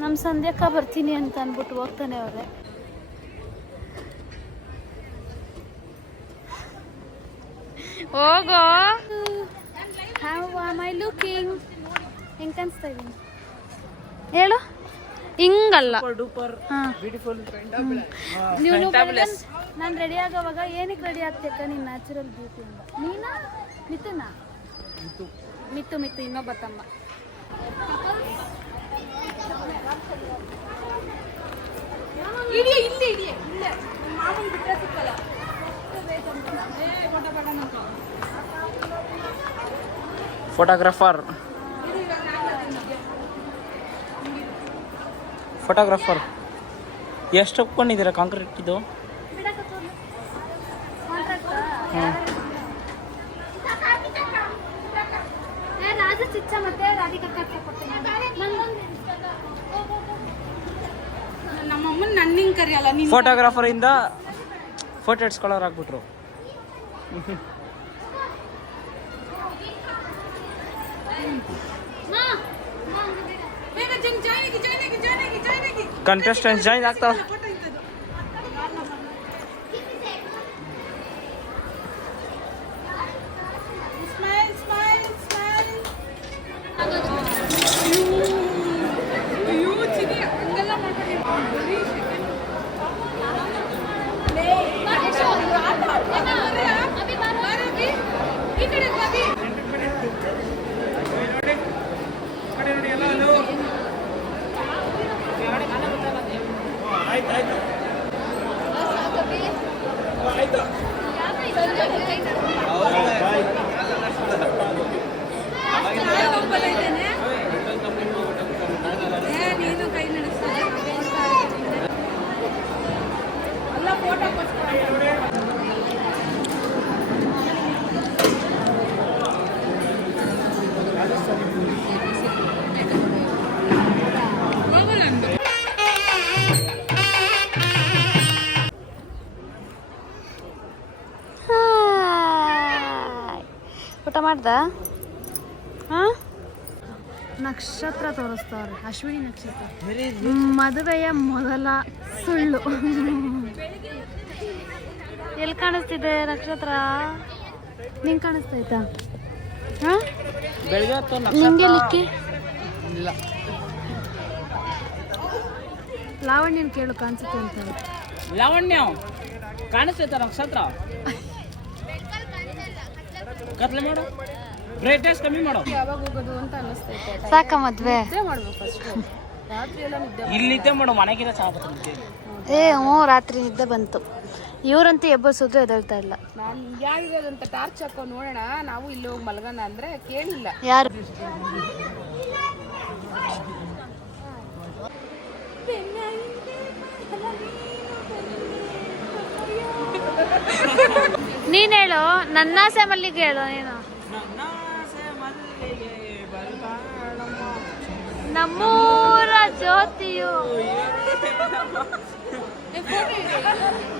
ನಮ್ಮ ಸಂಧ್ಯಾಕ್ಕ ಬರ್ತೀನಿ ಅಂತ ಅಂದ್ಬಿಟ್ಟು ಹೋಗ್ತಾನೆ ಅವ್ರೆ. ಹೋಗೋ. How am I looking? ಹೆಂಗೆ ಕಾಣಿಸ್ತಾ ಇದ್ದೀನಿ ಹೇಳು? ಹಿಂಗಲ್ಲ. ಹಾಂ, ಬ್ಯೂಟಿಫುಲ್. ನೀವು ನಾನು ರೆಡಿ ಆಗೋವಾಗ ಏನಕ್ಕೆ ರೆಡಿ ಆಗ್ತಕ್ಕ? ನೀನು ನ್ಯಾಚುರಲ್ ಬ್ಯೂಟಿ ಅಂತ. ನೀನಾ ಮಿಥುನಾ? ಮಿತ್ತು ಇನ್ನೊಬ್ಬ ತಮ್ಮ. ಫೋಟೋಗ್ರಾಫರ್ ಎಷ್ಟು ಒಪ್ಕೊಂಡಿದ್ದೀರಾ ಕಾಂಕ್ರೀಟ್ ಇದು? ರಾಜ ಚಿಚ್ಚ ಮತ್ತೆ ರಾಧಿಕಾ ನಮ್ಮಮ್ಮನ ನನ್ನಿಂಗ್ ಕರಿಯಲ್ಲ ನೀನು. ಫೋಟೋಗ್ರಾಫರ್ ಇಂದ ಫೋಟೋ ಇಡ್ಸ್ಕೊಳ್ಳೋರು ಆಗ್ಬಿಟ್ರು. ಕಂಟೆಸ್ಟೆಂಟ್ ಜಾಯಿನ್ ಆಗ್ತಾವ. ನೀನು ಕೈ ನಡೆಸ್ತಾರೆ ಅಲ್ಲ ಫೋಟೋ ಊಟ ಮಾಡ್ದ? ಹಾಂ, ನಕ್ಷತ್ರ ತೋರಿಸ್ತವ್ರೆ, ಅಶ್ವಿನಿ ನಕ್ಷತ್ರ. ಮದುವೆಯ ಮೊದಲ ಸುಳ್ಳು. ಎಲ್ಲಿ ಕಾಣಿಸ್ತಿದೆ ನಕ್ಷತ್ರ? ನಿಂಗೆ ಕಾಣಿಸ್ತೈತಾ? ಹಾಂ, ಬೆಳಗ್ಗೆ ನಿಂಗೆ ಲಿಕ್ಕಿ ಲಾವಣ್ಯನ ಕೇಳು ಕಾಣಿಸುತ್ತೆ ಅಂತ. ಲಾವಣ್ಯ ಕಾಣಿಸ್ತೈತ ನಕ್ಷತ್ರ? ಕತ್ಲೆ ಮಾಡು, ಬ್ರೈಟ್ನೆಸ್ ಕಮ್ಮಿ ಮಾಡು. ಯಾವಾಗ ಹೋಗೋದು ಅಂತ ಅನ್ನಿಸ್ತೈತೆ. ಸಾಕ ಮದ್ವೆ? ಮಾಡ್ಬೇಕು ಫಸ್ಟ್. ರಾತ್ರಿ ಎಲ್ಲ ನಿದ್ದೆ ಇಲ್ಲಿ ನಿದ್ದೆ ಮಾಡು, ಮನೆಗಿಂತ ಸಾಕು. ಹ್ಞೂ, ರಾತ್ರಿ ನಿದ್ದೆ ಬಂತು. ಇವ್ರಂತೂ ಎಬ್ಬರಿಸಿದ್ರು ಎದಳ್ತಾ ಇಲ್ಲ. ನಾನು ಯಾರಿರೋದಂತ ಟಾರ್ಚ್ ಹಾಕೋ ನೋಡೋಣ, ನಾವು ಇಲ್ಲಿ ಹೋಗಿ ಮಲ್ಗೋಣ ಅಂದ್ರೆ ಕೇಳಿಲ್ಲ. ಯಾರು? ನೀನ್ ಹೇಳು, ನನ್ನಾಸೆ ಮಲ್ಲಿಗೆ ಹೇಳು ನೀನು. ನಮ್ಮೂರ ಜ್ಯೋತಿಯು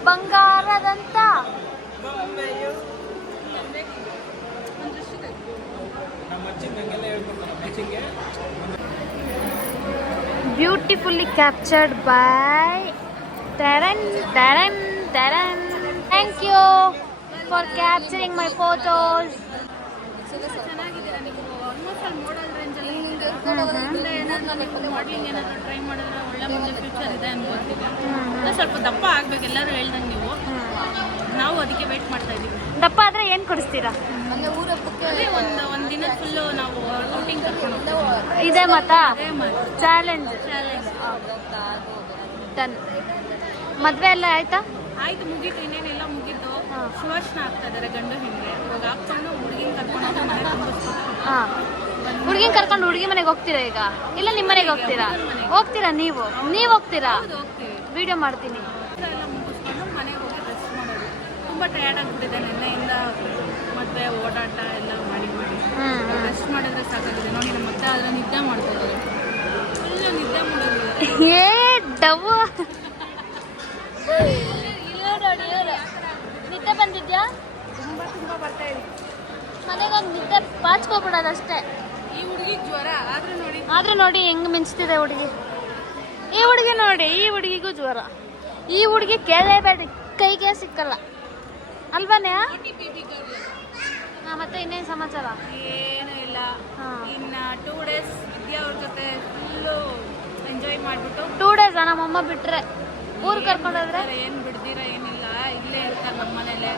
ಬಂಗಾರದಂತ beautifully captured by Taran, Taran, Taran. Thank you for capturing my photos. ಚೆನ್ನಾಗಿದ್ದೀರಾ ನೀವು? ಆಲ್ಮೋಸ್ಟ್ ಅಲ್ಲಿ ಮೋಡಲ್ ರೇಂಜಲ್ಲಿ ಮುಂದೆ ಏನಾದರೂ ಮಾಡಲಿಂಗ್ ಏನಾದರೂ ಟ್ರೈ ಮಾಡಿದ್ರೆ ಒಳ್ಳೆ ಮುಂದೆ ಫ್ಯೂಚರ್ ಇದೆ ಅನ್ಕೋತೀವಿ. ಅಂದರೆ ಸ್ವಲ್ಪ ದಪ್ಪ ಆಗ್ಬೇಕು ಎಲ್ಲರೂ ಹೇಳ್ದಂಗೆ ನೀವು. ನಾವು ಅದಕ್ಕೆ ವೇಟ್ ಮಾಡ್ತಾ ಇದ್ದೀವಿ. ದಪ್ಪ ಆದರೆ ಏನು ಕೊಡಿಸ್ತೀರಾ? ಅದೇ ಒಂದು ದಿನ ಫುಲ್ಲು ನಾವು ಔಟಿಂಗ್ ಕರ್ಕೊಂಡು ಹೋಗ್ತೀವಿ. ಇದೇ ಮಾತಾ? ಚಾಲೆಂಜ್. ಡನ್. ಮದುವೆ ಎಲ್ಲ ಆಯ್ತಾ? ಆಯ್ತು, ಮುಗೀತು. ಇನ್ನೇನೆಲ್ಲ ಮುಗೀತು. ಸುವರ್ಷಣ ಆಗ್ತಾ ಇದ್ದಾರೆ ಗಂಡು ಹೆಣ್ಣಿಗೆ. ಇವಾಗ ಹಾಕ್ಕೊಂಡು ಹುಡುಗಿನ ಕರ್ಕೊಂಡು ಮನೆ ತುಂಬಿಸ್ಕೊಂಡು. ಹಾಂ, ಹುಡುಗಿನ ಕರ್ಕೊಂಡು ಹುಡುಗಿ ಮನೆಗೆ ಹೋಗ್ತೀರಾ ಈಗ? ಇಲ್ಲ ನಿಮ್ಮ ಮನೆಗೆ ಹೋಗ್ತೀರಾ? ಹೋಗ್ತೀರಾ ನೀವು ಹೋಗ್ತೀರಾ? ಹೋಗ್ತೀವಿ. ವಿಡಿಯೋ ಮಾಡ್ತೀನಿ. ಎಲ್ಲ ಮುಗಿಸ್ಕೊಂಡು ಮನೆಗೆ ಹೋಗಿ ರೆಸ್ಟ್ ಮಾಡೋದು. ತುಂಬ ಟಯರ್ಡ್ ಆಗ್ಬಿಟ್ಟಿದೆ ನಿನ್ನೆಯಿಂದ, ಮತ್ತೆ ಓಡಾಟ ಎಲ್ಲ ಮಾಡಿ ರೆಸ್ಟ್ ಮಾಡಿದ್ರೆ ಸಾಕಾಗಿದೆ. ನೋಡಿ ನಮ್ಮ ಮತ್ತೆ ಆದರೆ ನಿದ್ದೆ ಮಾಡ್ತಾ ಇದ್ದಾರೆ. ಫುಲ್ ನಿದ್ದೆ ಮಾಡೋದು. ಏ ಡವ್ ಇಲ್ಲ ನೋಡಿ ಬರ್ತಾ ಇದೆ. ಮನೆಗೆ ಒಂದು ನಿದ್ದೆ ಬಾಚ್ಕೊಬಿಡೋದಷ್ಟೇ. ಈ ಹುಡುಗಿಗೆ ಜ್ವರ ಆದ್ರೆ ನೋಡಿ ಹೆಂಗ್ ಮಿಂಚ್ತಿದೆ ಹುಡುಗಿ. ಈ ಹುಡುಗಿ ನೋಡಿ, ಈ ಹುಡುಗಿಗೂ ಜ್ವರ. ಈ ಹುಡುಗಿ ಕೇಳಲೇಬೇಡಿ, ಕೈಗೆ ಸಿಕ್ಕಲ್ಲ ಅಲ್ವಾನೇ? ಮತ್ತೆ ಇನ್ನೇನು ಸಮಾಚಾರ? ಏನೂ ಇಲ್ಲ. ಹಾ. ಇನ್ನ 2 days ವಿದ್ಯಾ ಅವ್ರ ಜೊತೆ ಫುಲ್ಲು ಎಂಜಾಯ್ ಮಾಡ್ಬಿಟ್ಟು 2 days ನಮ್ಮಮ್ಮ ಬಿಟ್ರೆ ಊರ್ ಕರ್ಕೊಂಡೋದ್ರೆ ಏನು ಬಿಡ್ದಿರ ಏನಿಲ್ಲ, ಇಲ್ಲೇ ಇರ್ತಾರೆ ನಮ್ಮ ಮನೇಲೆ.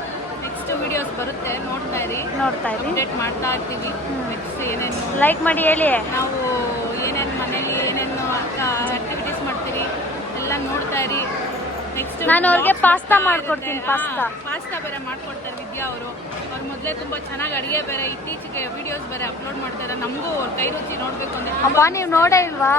ನೆಕ್ಸ್ಟ್ ವಿಡಿಯೋಸ್ ಬರುತ್ತೆ, ನೋಡ್ತಾ ಇರಿ, ಅಪ್ಡೇಟ್ ಮಾಡ್ತಾ ಇರ್ತೀವಿ. ನೆಕ್ಸ್ಟ್ ಏನೇನು ಲೈಕ್ ಮಾಡಿ ಹೇಳಿ. ನಾವು ಏನೇನು ಮನೇಲಿ ಏನೇನು ಆಕ್ಟಿವಿಟೀಸ್ ಮಾಡ್ತೀವಿ ಎಲ್ಲ ನೋಡ್ತಾ ಇರಿ. ನೆಕ್ಸ್ಟ್ ನಾನು ಅವ್ರಿಗೆ ಪಾಸ್ತಾ ಮಾಡ್ಕೊಡ್ತೀನಿ. ಪಾಸ್ತಾ ಬೇರೆ ಮಾಡ್ಕೊಡ್ತಾರೆ ವಿದ್ಯಾ ಅವರು. ಅವ್ರು ಮೊದಲೇ ತುಂಬ ಚೆನ್ನಾಗಿ ಅಡುಗೆ ಬೇರೆ ಇತ್ತೀಚೆಗೆ ವಿಡಿಯೋಸ್ ಬೇರೆ ಅಪ್ಲೋಡ್ ಮಾಡ್ತಾರೆ. ನಮಗೂ ಅವ್ರ ಕೈ ರುಚಿ ನೋಡಬೇಕು ಅಂದ್ರೆ ಅಪ್ಪ ನೀವು ನೋಡೇ ಇಲ್ವಾ?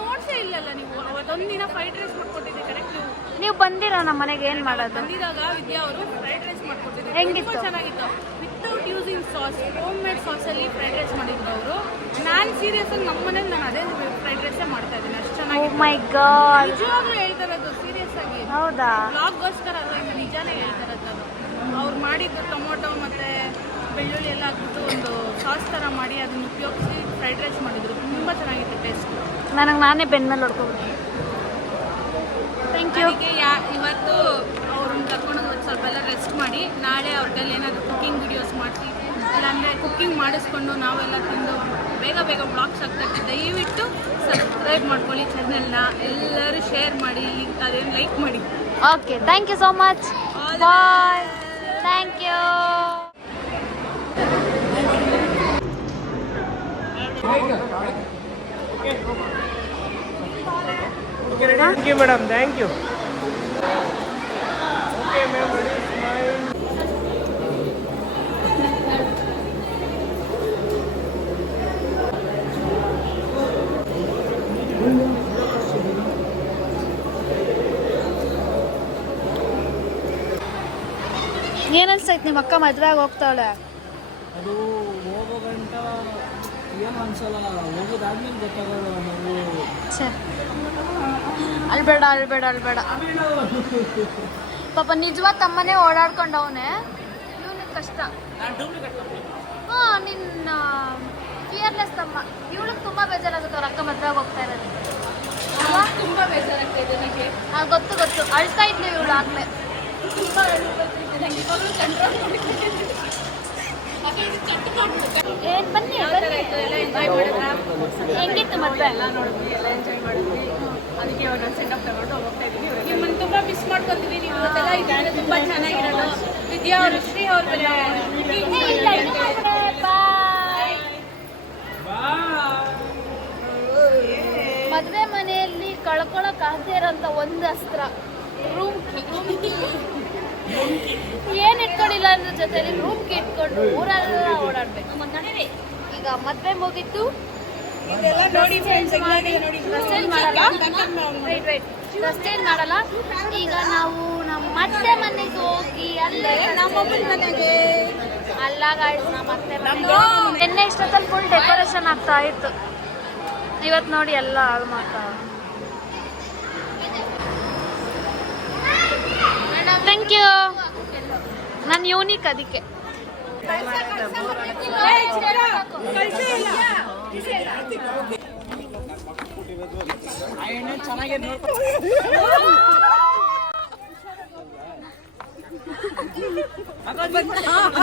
ನೋಡ್ಸೇ ಇಲ್ಲಲ್ಲ ನೀವು. ಅವತ್ತೊಂದು ದಿನ ಫ್ರೈಡ್ ರೈಸ್ ಮಾಡ್ಕೊಟ್ಟಿದ್ದೆ ಕರೆಕ್ಟ್. ನೀವು ಬಂದಿರೋ ನಮ್ಮ ಮನೆಗೆ ಏನ್ ಮಾಡೋದು? ಬಂದಿದಾಗ ವಿದ್ಯಾ ಅವರು ಫ್ರೈಡ್ ರೈಸ್ ಮಾಡ್ಕೊಟ್ಟಿದ್ರು, ಹೆಂಗಿತ್ತು? ತುಂಬಾ ಚೆನ್ನಾಗಿತ್ತು. Without using sauce, home made ಸಾಸಲ್ಲಿ ಫ್ರೈಡ್ ರೈಸ್ ಮಾಡಿದ್ರು ಅವರು. ನಾನು ಸೀರಿಯಸ್ ಆಗಿ ನಮ್ಮ ಮನೇಲಿ ನಾನು ಅದೇ ಫ್ರೈಡ್ ರೈಸೇ ಮಾಡ್ತಾ ಇದ್ದೀನಿ, ಅಷ್ಟು ಓ ಚೆನ್ನಾಗಿ. ಮೈ ಗಾಡ್, ನಿಜವಾಗ್ಲೂ ಹೇಳ್ತಾ ಇರೋದು ಸೀರಿಯಸ್ ಆಗಿ, ಹೌದಾ? ಬ್ಲಾಗ್ಗೋಸ್ಕರ ಅಲ್ವಾ, ಇನ್ನು ನಿಜಾನೇ ಹೇಳ್ತಾ ಇರೋದು ನಾನು. ಅವ್ರು ಮಾಡಿದ್ದು ಟೊಮೊಟೊ ಮತ್ತು ಬೆಳ್ಳುಳ್ಳಿ ಎಲ್ಲ ಹಾಕ್ಬಿಟ್ಟು ಒಂದು ಸಾಸ್ ಥರ ಮಾಡಿ ಅದನ್ನು ಉಪಯೋಗಿಸಿ ಫ್ರೈಡ್ ರೈಸ್ ಮಾಡಿದ್ರು, ತುಂಬ ಚೆನ್ನಾಗಿತ್ತು ಟೇಸ್ಟ್. ನನಗೆ ನಾನೇ ಬೆನ್ನ ಮೇಲೆ ಹೊಡ್ಕೊಬಿಟ್ಟು. Thank you. ಅದಕ್ಕೆ ಇವತ್ತು ಅವ್ರನ್ನ ಕರ್ಕೊಂಡು ಸ್ವಲ್ಪ ಎಲ್ಲ ರೆಸ್ಟ್ ಮಾಡಿ, ನಾಳೆ ಅವ್ರ ಕೈಲಿ ಏನಾದರೂ ಕುಕ್ಕಿಂಗ್ ವಿಡಿಯೋಸ್ ಮಾಡಿಸಿ, ಇಲ್ಲಾಂದರೆ ಕುಕ್ಕಿಂಗ್ ಮಾಡಿಸ್ಕೊಂಡು ನಾವೆಲ್ಲ ತಿಂದು ಬೇಗ ಬೇಗ ಬ್ಲಾಗ್ಸ್ ಆಗ್ತದೆ. ದಯವಿಟ್ಟು ಸಬ್ಸ್ಕ್ರೈಬ್ ಮಾಡ್ಕೊಳ್ಳಿ ಚಾನೆಲ್ನ, ಎಲ್ಲರೂ ಶೇರ್ ಮಾಡಿ, ಅದೇನು ಲೈಕ್ ಮಾಡಿ. Okay, thank you so much. Bye. Thank you. Thank you madam, thank you. ಏನ್ ಅನ್ಸೈತೆ ನಿಮ್ಮ ಅಕ್ಕ ಮದ್ವೆಗೆ ಹೋಗ್ತಾಳೆ? ಅದು ಹೋಗೋ ಗಂಟ ಏನು ಅನ್ಸಲ್ಲ, ಹೋಗೋದಾದ್ಮೇಲೆ ಗೊತ್ತಾಗೋದು ನಾವು. ಅಳ್ಬೇಡ ಪಾಪ ನಿಜವಾದ ತಮ್ಮನೇ ಓಡಾಡ್ಕೊಂಡವನೆ, ಇವನಿಗೆ ಕಷ್ಟ. ಹಾ, ನಿನ್ನ ಫಿಯರ್ಲೆಸ್ ತಮ್ಮ. ಇವಳಿಗೆ ತುಂಬಾ ಬೇಜಾರಾಗುತ್ತೆ ಅವ್ರ ಅಕ್ಕ ಮದ್ವೆಗೆ ಹೋಗ್ತಾ ಇರೋದು. ತುಂಬ ಬೇಜಾರಾಗ್ತಾಯಿದೆ ನನಗೆ. ಗೊತ್ತು ಅಳ್ತಾ ಇದ್ಲು ಇವಳು ಆಗ್ಲೇ. ತುಂಬ ನನಗೆ ಇವಾಗಲೂ ಕಂಟ್ರೋಲ್ ಏನ್ ಬನ್ನಿ, ಎಲ್ಲ ಎಂಜಾಯ್ ಮಾಡಿದ್ರಾ? ಹೆಂಗಿತ್ತು ಮದ್ವೆ? ಎಲ್ಲ ನೋಡಿದ್ವಿ, ಎಲ್ಲ ಎಂಜಾಯ್ ಮಾಡಿದ್ವಿ. ಅದಕ್ಕೆ ಇವಾಗ ಸೆಟಪ್ ತಗೊಂಡು ಹೋಗ್ತಾ ಇದ್ದೀವಿ. ನಿಮ್ಮನ್ನು ತುಂಬ ಮಿಸ್ ಮಾಡ್ಕೊತೀವಿ. ನೀವು ಇವತ್ತೆಲ್ಲ ಇದ್ದಾರೆ, ತುಂಬ ಚೆನ್ನಾಗಿರೋದು. ವಿದ್ಯಾ ಅವರು, ಶ್ರೀ ಅವ್ರ ಬೆಲೆ ಮದ್ವೆ ಮನೆಯಲ್ಲಿ ಕಳ್ಕೊಳಕ್ ಆಗದೆ ಇರೋಂಥ ಒಂದು ಅಸ್ತ್ರ ರೂಮ್ ಕೀ. ಏನ್ ಇಟ್ಕೊಂಡಿಲ್ಲ ಅಂದ್ರೆ ಜೊತೆಲಿ ರೂಮ್ ಕೀ ಇಟ್ಕೊಂಡು ಊರೆಲ್ಲ ಓಡಾಡ್ಬೇಕು. ಈಗ ಮದ್ವೆ ಮುಗಿತು, ನೋಡಿ ಡ್ರೆಸ್ ಚೇಂಜ್ ಮಾಡಲ್ಲ. ಈಗ ನಾವು ನಮ್ಮ ಅತ್ತೆ ಮನೆಗೆ ಹೋಗಿ ಅಲ್ಲೇ ಅಲ್ಲ ಗಾಯ್ಸ್, ನಮ್ಮ ಅತ್ತೆ ಮನೆಗೆ ನಿನ್ನೆ ಇಷ್ಟೊತ್ತಲ್ಲಿ ಫುಲ್ ಡೆಕೋರೇಷನ್ ಆಗ್ತಾ ಇತ್ತು. ಇವತ್ತು ನೋಡಿ ಎಲ್ಲ ಹಾಳು ಮಾಡ್ತಾ. Thank you. ನಾನು ಯೂನಿಕ್ ಅದಕ್ಕೆ. ಚೆನ್ನಾಗಿ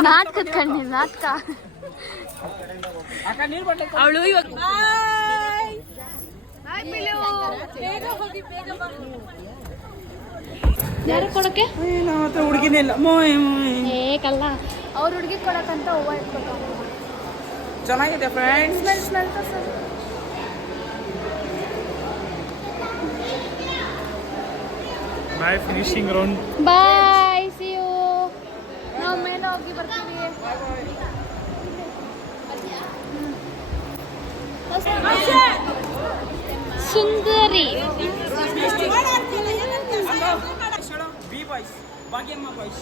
ನಾಟಕದ ಕಣ್ಣಿ ನಾಟಕ. ಅವಳು ಇವಾಗ ಯಾರು ಕೊಡಕ್ಕೆ? ಹುಡುಗಿನಿಲ್ಲ ಏ ಕಲ್ಲ, ಅವ್ರ ಹುಡುಗಿ ಕೊಡಕ್ಕಂತ ಹೂವ ಇಟ್ಕೊತ. ಚೆನ್ನಾಗಿದೆ friends. Smell sir. Bye, finishing round. Bye, see you. ನಾವು ಮೇಲೆ ಹೋಗಿ ಬರ್ತೀವಿ. Sundari B boys, Bhagyamma boys.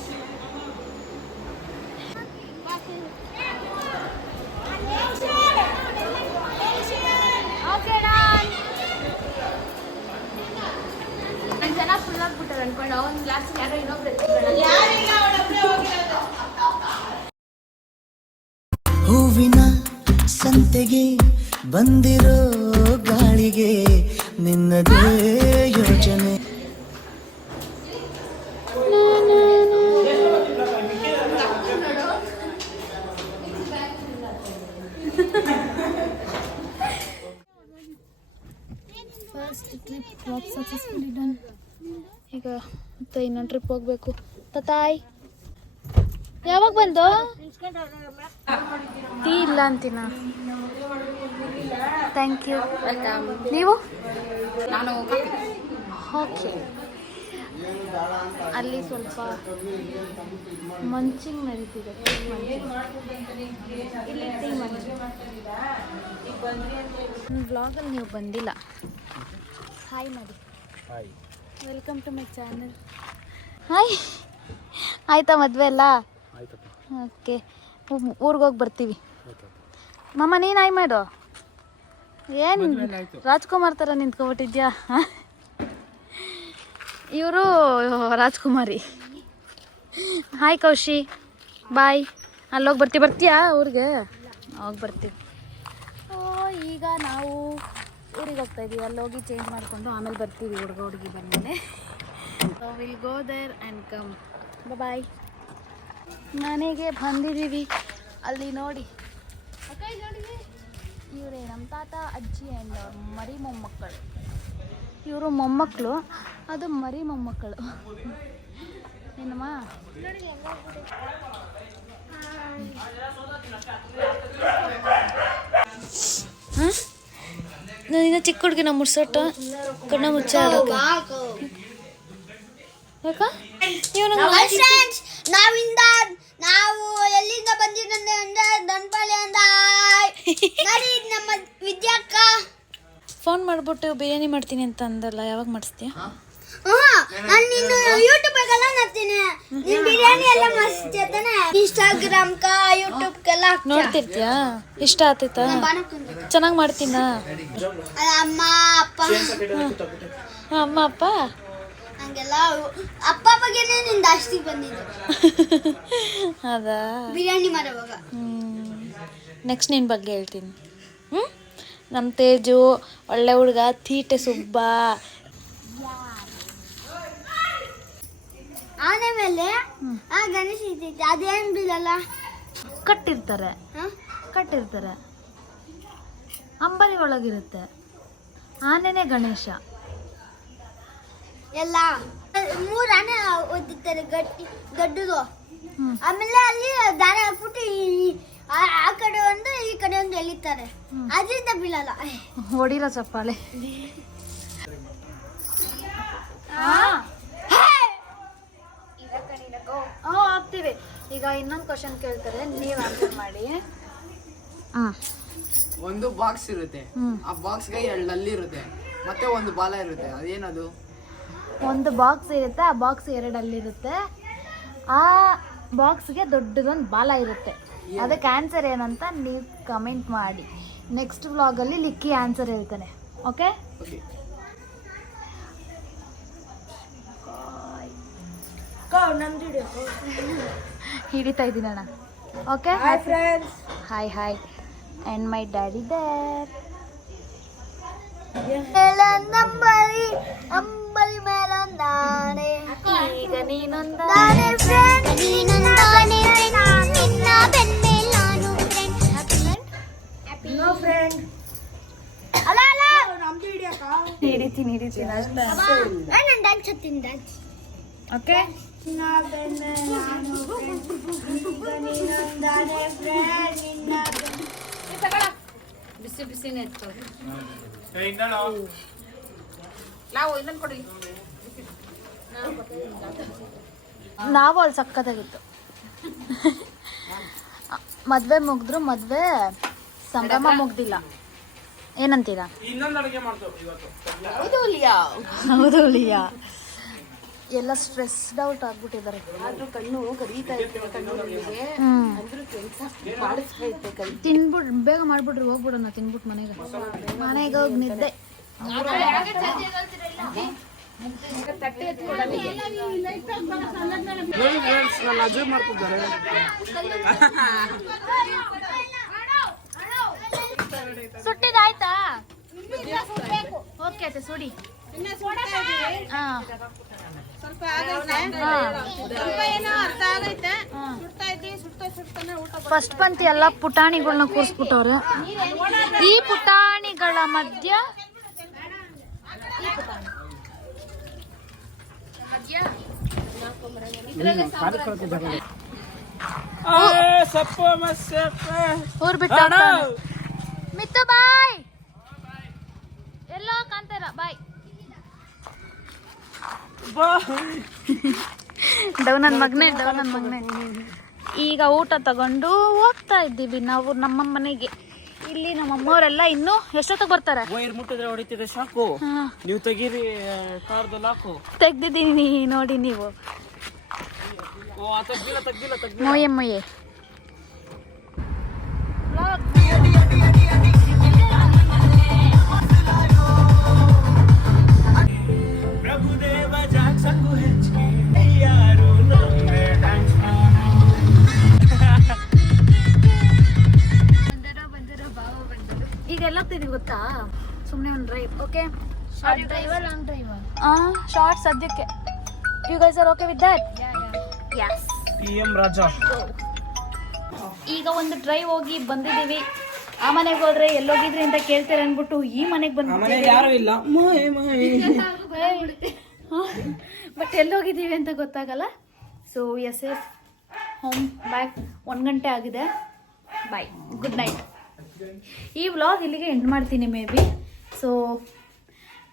ನನ್ನ ಜನ ಫುಲ್ ಆಗ್ಬಿಟ್ಟಾರೆ ಅನ್ಕೊಂಡು ಅವ್ನ ಕ್ಲಾಸ್ ಯಾರೋ ಇನ್ನೊಬ್ರು ಹೂವಿನ ಸಂತೆಗೆ ಬಂದಿರೋ ಗಾಳಿಗೆ ನಿನ್ನದೇ ಯೋಚನೆ. First trip drop successfully done. ಈಗ ಮತ್ತೆ ಇನ್ನೊಂದು ಟ್ರಿಪ್ ಹೋಗ್ಬೇಕು. ತಾಯ್ ಯಾವಾಗ ಬಂದು ಟೀ ಇಲ್ಲ ಅಂತೀನ. Thank you. ವೆಲ್ಕಮ್. ನೀವು ನಾನು ಓಕೆ. ಅಲ್ಲಿ ಸ್ವಲ್ಪ ಮಂಚಿಂಗ್ ನಡೀತಿದೆ. ವ್ಲಾಗಲ್ಲಿ ನೀವು ಬಂದಿಲ್ಲ, ಹಾಯ್ ಮಾಡಿ. Welcome to my channel. Hi. ಆಯ್ತಾ ಮದುವೆ ಎಲ್ಲ? ಓಕೆ, ಊರಿಗೆ ಹೋಗಿ ಬರ್ತೀವಿ. ಮಮ್ಮ ನೀನು ಹಾಯ್ ಮಾಡು. ಏನು ರಾಜ್ಕುಮಾರ್ ಥರ ನಿಂತ್ಕೊಬಿಟ್ಟಿದ್ಯಾ? ಇವರು ರಾಜ್ಕುಮಾರಿ. ಹಾಯ್ ಕೌಶಿ, ಬಾಯ್. ಅಲ್ಲೋಗಿ ಬರ್ತೀಯಾ ಊರಿಗೆ? ಹೋಗಿ ಬರ್ತೀವಿ. ಈಗ ನಾವು ಊರಿಗೆ ಹೋಗ್ತಾ ಇದ್ದೀವಿ. ಅಲ್ಲೋಗಿ ಚೇಂಜ್ ಮಾಡಿಕೊಂಡು ಆಮೇಲೆ ಬರ್ತೀವಿ. ಹುಡುಗಿ ಬಂದಮೇಲೆ will go there and come. Bye. ಮನೆಗೆ ಬಂದಿದ್ದೀವಿ. ಅಲ್ಲಿ ನೋಡಿ, ಇವರೇ ನಮ್ಮ ತಾತ ಅಜ್ಜಿ ಆ್ಯಂಡ್ ಮರಿ ಮೊಮ್ಮಕ್ಕಳು. ಇವರು ಮೊಮ್ಮಕ್ಕಳು, ಅದು ಮರಿ ಮೊಮ್ಮಕ್ಕಳು. ಏನಮ್ಮ ಹಾಂ, ನಾನಿನ್ನ ಚಿಕ್ಕ ಹುಡುಗಿನ ಮುಡ್ಸೋಟ ಕಣ್ಣ ಮುಚ್ಚ ಯಾಕ? ನಾವು ಎಲ್ಲಿಂದ ಬಂದಿದ್ದಂದ್ರೆ ಅಂದ್ರೆ ದನ್ಪಾಳ್ಯದಿಂದ ನಮ್ಮ ವಿದ್ಯಾಕ್ಕ ಫೋನ್ ಮಾಡ್ಬಿಟ್ಟು ಬಿರಿಯಾನಿ ಮಾಡ್ತೀನಿ ಅಂತ ಅಂದಲ್ಲ, ಯಾವಾಗ ಮಾಡಿಸ್ತೀಯ? ನಾನು ನಿನ್ನ ಯೂಟ್ಯೂಬ್ಗೆಲ್ಲ ನೋಡ್ತೀನಿ. ನೀನು ಬಿರಿಯಾನಿ ಎಲ್ಲ ಮಾಡಿಸ್ತಿರ್ತಾನೆ. ಇನ್ಸ್ಟಾಗ್ರಾಮ್ಕ ಯೂಟ್ಯೂಬ್ಗೆಲ್ಲ ನೋಡ್ತಿರ್ತೀಯಾ? ಇಷ್ಟ ಆತೈತಾ? ಚೆನ್ನಾಗಿ ಮಾಡ್ತೀನಾ? ಅಮ್ಮ ಅಪ್ಪ ಅಮ್ಮ ಅಪ್ಪ ಹಂಗೆಲ್ಲ ಅಪ್ಪ ಬಗ್ಗೆನೇ ನಿಂದು ಜಾಸ್ತಿ ಬಂದಿದ್ದು. ಅದಾ? ಬಿರಿಯಾನಿ ಮಾಡೋವಾಗ. ನೆಕ್ಸ್ಟ್ ನಿನ್ನ ಬಗ್ಗೆ ಹೇಳ್ತೀನಿ. ನಮ್ಮ ತೇಜು ಒಳ್ಳೆ ಹುಡುಗ, ತೀಟೆ ಸುಬ್ಬ. ಆನೆ ಮೇಲೆ ಗಣೇಶ ಇರ್ತೈತೆ, ಅದೇನು ಬೀಳಲ್ಲ. ಕಟ್ಟಿರ್ತಾರೆ. ಅಂಬಲಿ ಒಳಗಿರುತ್ತೆ. ಆನೆನೇ ಗಣೇಶ. ಎಲ್ಲ 3 ಆನೆ ಓದಿರ್ತಾರೆ ದೊಡ್ಡದು. ಆಮೇಲೆ ಅಲ್ಲಿ ದಾರ ಹಾಕ್ಬಿಟ್ಟು ಆ ಕಡೆ ಒಂದು ಈ ಕಡೆ ಒಂದು ಎಳಿತಾರೆ, ಅದರಿಂದ ಬೀಳಲ್ಲ. ಹೊಡಿಲ್ಲ ಚಪ್ಪಾಳೆ. ಆಗ್ತೀವಿ. ಈಗ ಇನ್ನೊಂದು ಕ್ವಶನ್ ಕೇಳ್ತಾರೆ, ನೀವು ಆನ್ಸರ್ ಮಾಡಿ. ಒಂದು ಬಾಕ್ಸ್ ಇರುತ್ತೆ, ಆ ಬಾಕ್ಸ್ಗೆ 2 ನಲ್ಲಿ ಇರುತ್ತೆ, ಮತ್ತೆ ಒಂದು ಬಾಲ ಇರುತ್ತೆ. ಅದೇನದು? ಒಂದು ಬಾಕ್ಸ್ ಇರುತ್ತೆ, ಆ ಬಾಕ್ಸ್ 2 ಅಲ್ಲಿರುತ್ತೆ. ಆ ಬಾಕ್ಸ್ಗೆ ದೊಡ್ಡದೊಂದು ಬಾಲ ಇರುತ್ತೆ. ಅದಕ್ಕೆ ಆನ್ಸರ್ ಏನಂತ ನೀವು ಕಮೆಂಟ್ ಮಾಡಿ. ನೆಕ್ಸ್ಟ್ ವ್ಲಾಗಲ್ಲಿ ಲಿಕ್ಕಿ ಆನ್ಸರ್ ಹೇಳ್ತಾನೆ. ಓಕೆ? ಹಿಡಿತಾ ಇದ್ದೀನಿ ಅಣ್ಣ. Okay, hi friends. Hi and my daddy there. ಅಂಬಲಿ ಮೇಲೊಂದಾನೆ, ಈಗ ನೀನೊಂದಾನೆ ಫ್ರೆಂಡ್, ನೀನೊಂದಾನೆ ಫ್ರೆಂಡ್, ನಿನ್ನ ಬೆನ್ಮೇಲ್ ನಾನು ಫ್ರೆಂಡ್. No friend. ಅಲ್ಲ ಹಿಡಿತೀನಿ ಅಷ್ಟೇ. ನಾನು ಡ್ಯಾನ್ಸ್ ಹತ್ತೀನಿ, ಡ್ಯಾನ್ಸ್. ಓಕೆ, ಬಿಸಿ ಬಿಸಿನೇ ಇತ್ತು. ನಾವು ಅಲ್ಲಿ ಸಕ್ಕತ್ತಾಗಿತ್ತು. ಮದುವೆ ಮುಗಿದ್ರು ಮದುವೆ ಸಂಭ್ರಮ ಮುಗ್ದಿಲ್ಲ. ಏನಂತೀರಾ? ಹೌದು ಲಿಯಾ, ಎಲ್ಲ ಸ್ಟ್ರೆಸ್ಡ್ ಔಟ್ ಆಗ್ಬಿಟ್ಟಿದ್ದಾರೆ. ತಿನ್ಬಿಟ್ಟು ಬೇಗ ಮಾಡ್ಬಿಟ್ರಿ, ಹೋಗ್ಬಿಡೋಣ ತಿನ್ಬಿಟ್ಟು ಮನೆಗೆ ಹೋಗಿ ನಿದ್ದೆ. ಅಜಯ್ ಮಾಡ್ತಿದ್ದಾರೆ. ಸುಟ್ಟಿದಾಯ್ತಾ? ಓಕೆ ಅತ್ತೆ ಸುಡಿ. ಹಾ ಸ್ವಲ್ಪ ಏನೋ ಅರ್ಥ ಆಗೈತೆ. ಸುಡ್ತಾ ಇದ್ದಿ ಸುಡ್ತಾನೆ ಊಟ. ಫಸ್ಟ್ ಪಂಕ್ತಿ ಎಲ್ಲ ಪುಟಾಣಿಗಳನ್ನ ಕೂರಿಸ್ಬಿಟ್ಟವ್ರು. ಈ ಪುಟಾಣಿಗಳ ಮಧ್ಯ ಊರ್ ಬಿಟ್ಟು ಮಿತ್ತು ಬಾಯ್. ಎಲ್ಲೋ ಕಾಣ್ತಾರ ಬಾಯ್. ಡೌನ್ ನನ್ ಮಗನೇ. ಈಗ ಊಟ ತಗೊಂಡು ಹೋಗ್ತಾ ಇದ್ದೀವಿ ನಾವು ನಮ್ಮ ಮನೆಗೆ. ಇಲ್ಲಿ ನಮ್ಮ ಅಮ್ಮವರೆಲ್ಲ ಇನ್ನು ಎಷ್ಟೊತ್ತಿಗೆ ಬರ್ತಾರೆ? ವೈರ್ ಮುಟ್ಟಿದ್ರೆ ಹೊಡಿತಿದೆ ಸಾಕು. ನೀವು ತೆಗೀರಿ ಕಾರ್ದು ಲಾಕು. ತೆಗ್ದಿದ್ದೀನಿ ನೋಡಿ ನೀವು. ತೆಗ್ದಿಲ್ಲ. ಮೊಯ್ಯೆ ಈಗ ಎಲ್ಲ ಹೋಗ್ತಿದೀವಿ ಗೊತ್ತಾ? ಸುಮ್ಮನೆ ಒಂದು drive. Okay, short drive, long drive? Short ಸದ್ಯಕ್ಕೆ. You guys are okay with that? Yes. PM Raja. ಈಗ ಒಂದು ಡ್ರೈವ್ ಹೋಗಿ ಬಂದಿದ್ದೀವಿ. ಆ ಮನೆಗೆ ಹೋದ್ರೆ ಎಲ್ಲೋಗಿದ್ರಿ ಅಂತ ಕೇಳ್ತಾರೆ ಅನ್ಬಿಟ್ಟು ಈ ಮನೆಗೆ ಬಂದ್ಬಿಟ್ಟು ಯಾರು ಇಲ್ಲ ಬಟ್ ಎಲ್ಲೋಗಿದ್ದೀವಿ ಅಂತ ಗೊತ್ತಾಗಲ್ಲ. So S home back. 1 ಗಂಟೆ ಆಗಿದೆ. Bye, good night. ಈ ವ್ಲಾಗ್ ಇಲ್ಲಿಗೆ ಎಂಡ್ ಮಾಡ್ತೀನಿ ಮೇ ಬಿ. ಸೊ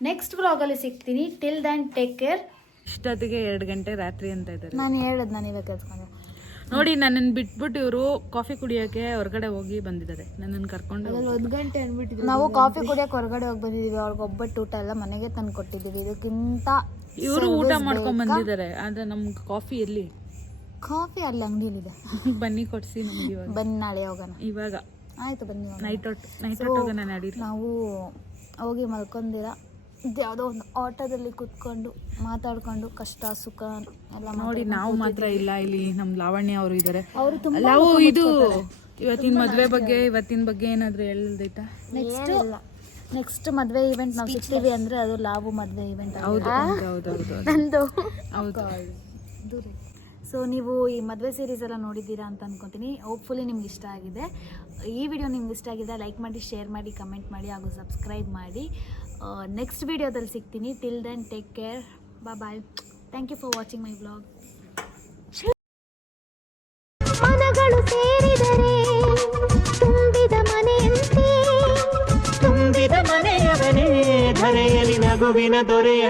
ನೆಕ್ಸ್ಟ್ ವ್ಲಾಗಲ್ಲಿ ಸಿಗ್ತೀನಿ. Till then take care. ಇಷ್ಟೊತ್ತಿಗೆ 2 ಗಂಟೆ ರಾತ್ರಿ ಅಂತ ಇದ್ದಾರೆ. ನಾನು ಹೇಳಿದ್ ನಾನು ಇವಾಗ ಕೇಳ್ಸ್ಕೊಂಡೆ ನೋಡಿ. ನನ್ನನ್ನು ಬಿಟ್ಬಿಟ್ಟು ಇವರು ಕಾಫಿ ಕುಡಿಯೋಕೆ ಹೊರಗಡೆ ಹೋಗಿ ಬಂದಿದ್ದಾರೆ. ನನ್ನನ್ನು ಕರ್ಕೊಂಡು 1 ಗಂಟೆ ಅಂದ್ಬಿಟ್ಟಿದ್ವಿ. ನಾವು ಕಾಫಿ ಕುಡಿಯೋಕೆ ಹೊರಗಡೆ ಹೋಗಿ ಬಂದಿದ್ದೀವಿ. ಅವ್ರಿಗೆ ಒಬ್ಬಟ್ಟು ಊಟ ಎಲ್ಲ ಮನೆಗೆ ತಂದು ಕೊಟ್ಟಿದ್ದೀವಿ. ಇದಕ್ಕಿಂತ ಇವರು ಊಟ ಮಾಡ್ಕೊಂಡ್ ಬಂದಿದ್ದಾರೆ. ಆದ್ರೆ ನಮ್ಗೆ ಕಾಫಿ ಎಲ್ಲಿ? ಕಾಫಿ ಅಲ್ಲಿ ಅಂಗಡಿಯಲ್ಲಿದೆ. ಬನ್ನಿ ಕೊಡ್ಸಿ ನಮ್ಗೆ ಇವಾಗ. ಬನ್ನಿ ನಾಳೆ ಹೋಗೋಣ. ಇವಾಗ ಆಯ್ತು ಬನ್ನಿ. ನೈಟ್ ಹೋಗೋಣ ನಡೀರಿ. ನಾವು ಹೋಗಿ ಮಲ್ಕೊಂಡಿರ ಯಾವುದೋ ಒಂದು ಆಟೋದಲ್ಲಿ ಕುತ್ಕೊಂಡು ಮಾತಾಡ್ಕೊಂಡು ಕಷ್ಟ ಸುಖ ಎಲ್ಲ ನೋಡಿ. ನಾವು ಮಾತ್ರ ಇಲ್ಲ, ಇಲ್ಲಿ ನಮ್ ಲಾವಣ್ಯ ಅವರು ಇದ್ದಾರೆ. ಅವರು ತುಂಬಾ ನಾವು ಇದು ಇವತ್ತಿನ ಮದ್ವೆ ಬಗ್ಗೆ ಏನಾದ್ರು ಹೇಳ್ದೈತಾ? ನೆಕ್ಸ್ಟ್ ಮದ್ವೆ ಇವೆಂಟ್ ನಾವು ಸಿಗ್ತೀವಿ ಅಂದ್ರೆ ಅದು ಲಾವು ಮದ್ವೆ ಇವೆಂಟ್. ಹೌದು ನಂದು. ಹೌದು. ಸೊ ನೀವು ಈ ಮದುವೆ ಸೀರೀಸ್ ಎಲ್ಲ ನೋಡಿದ್ದೀರಾ ಅಂತ ಅನ್ಕೊತೀನಿ. ಹೋಪ್ಫುಲಿ ನಿಮ್ಗೆ ಇಷ್ಟ ಆಗಿದೆ. ಈ ವಿಡಿಯೋ ನಿಮ್ಗೆ ಇಷ್ಟ ಆಗಿದೆ ಲೈಕ್ ಮಾಡಿ, ಶೇರ್ ಮಾಡಿ, ಕಮೆಂಟ್ ಮಾಡಿ ಹಾಗೂ ಸಬ್ಸ್ಕ್ರೈಬ್ ಮಾಡಿ. ನೆಕ್ಸ್ಟ್ ವಿಡಿಯೋದಲ್ಲಿ ಸಿಗ್ತೀನಿ. Till then take care. Bye. Thank you for watching my vlog. ಮನಗಳು ಸೇರಿದರೆ ತುಂಬಿದ ಮನೆಯಂತೆ, ತುಂಬಿದ ಮನೆಯವನೇ ಧರೆಯಲ್ಲಿ ನಗುವಿನ ದೊರೆಯ